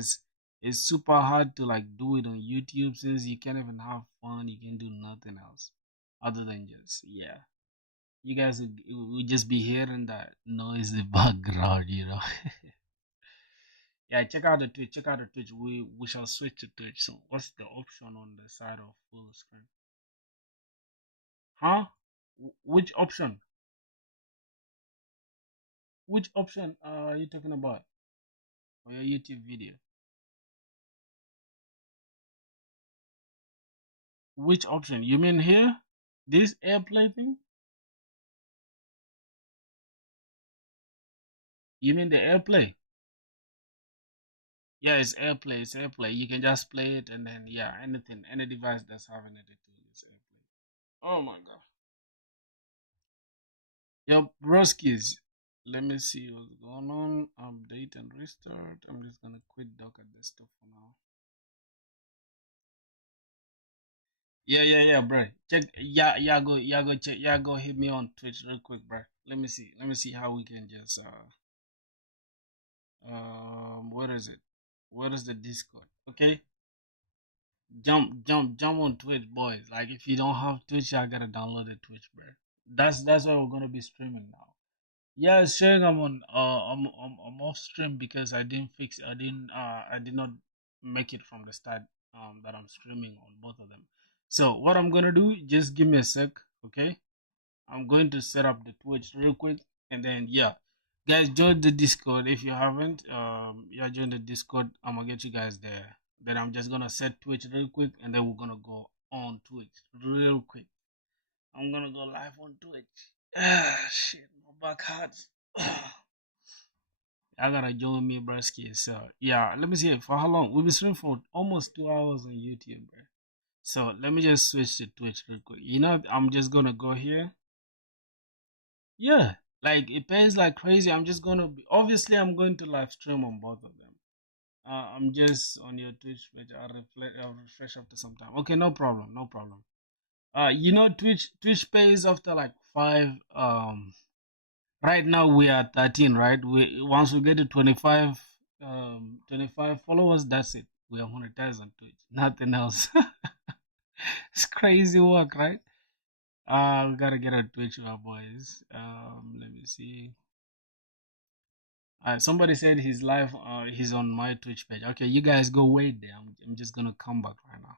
it's super hard to like do it on YouTube since you can't even have fun. You can do nothing else other than just yeah. You guys would just be hearing that noisy background, you know. Yeah, check out the Twitch. Check out the Twitch. We shall switch to Twitch. So what's the option on the side of full screen? Huh? Which option? Which option are you talking about for your YouTube video? Which option? You mean here? This AirPlay thing? You mean the AirPlay? Yeah, it's AirPlay. It's AirPlay. You can just play it and then yeah, anything, any device that's having it, it is AirPlay. Oh my god. Yo, broskies. Let me see what's going on. Update and restart. I'm just gonna quit dock at this stuff for now. Yeah, bro. Check. Yeah, go check. Yeah, go hit me on Twitch real quick, bro. Let me see. Let me see how we can just what is it? What is the Discord? Okay, jump on Twitch, boys. Like if you don't have Twitch, I gotta download the Twitch, bro. That's why we're gonna be streaming now. Yeah, it's showing I'm on I'm off stream because I did not make it from the start that I'm streaming on both of them. So what I'm gonna do, just give me a sec, okay? I'm going to set up the Twitch real quick and then yeah. Guys, join the Discord if you haven't. Yeah, join the Discord. I'm gonna get you guys there. Then I'm just gonna set Twitch real quick and then we're gonna go on Twitch real quick. I'm gonna go live on Twitch. Ah, shit, my back hurts. I gotta join me, broski. So yeah, let me see for how long. We've been streaming for almost 2 hours on YouTube, bro. So let me just switch to Twitch real quick. You know, I'm just gonna go here. Yeah, like it pays like crazy. I'm just gonna be obviously I'm going to live stream on both of them. I'm just on your Twitch page. I'll refresh after some time. Okay, no problem, no problem. You know, Twitch pays after like 5. Right now we are 13, right? We once we get to 25 followers, that's it. We are monetized on Twitch. Nothing else. It's crazy work, right? We gotta get a Twitch, my boys. Let me see. Somebody said he's live. He's on my Twitch page. Okay, you guys go wait there. I'm just gonna come back right now.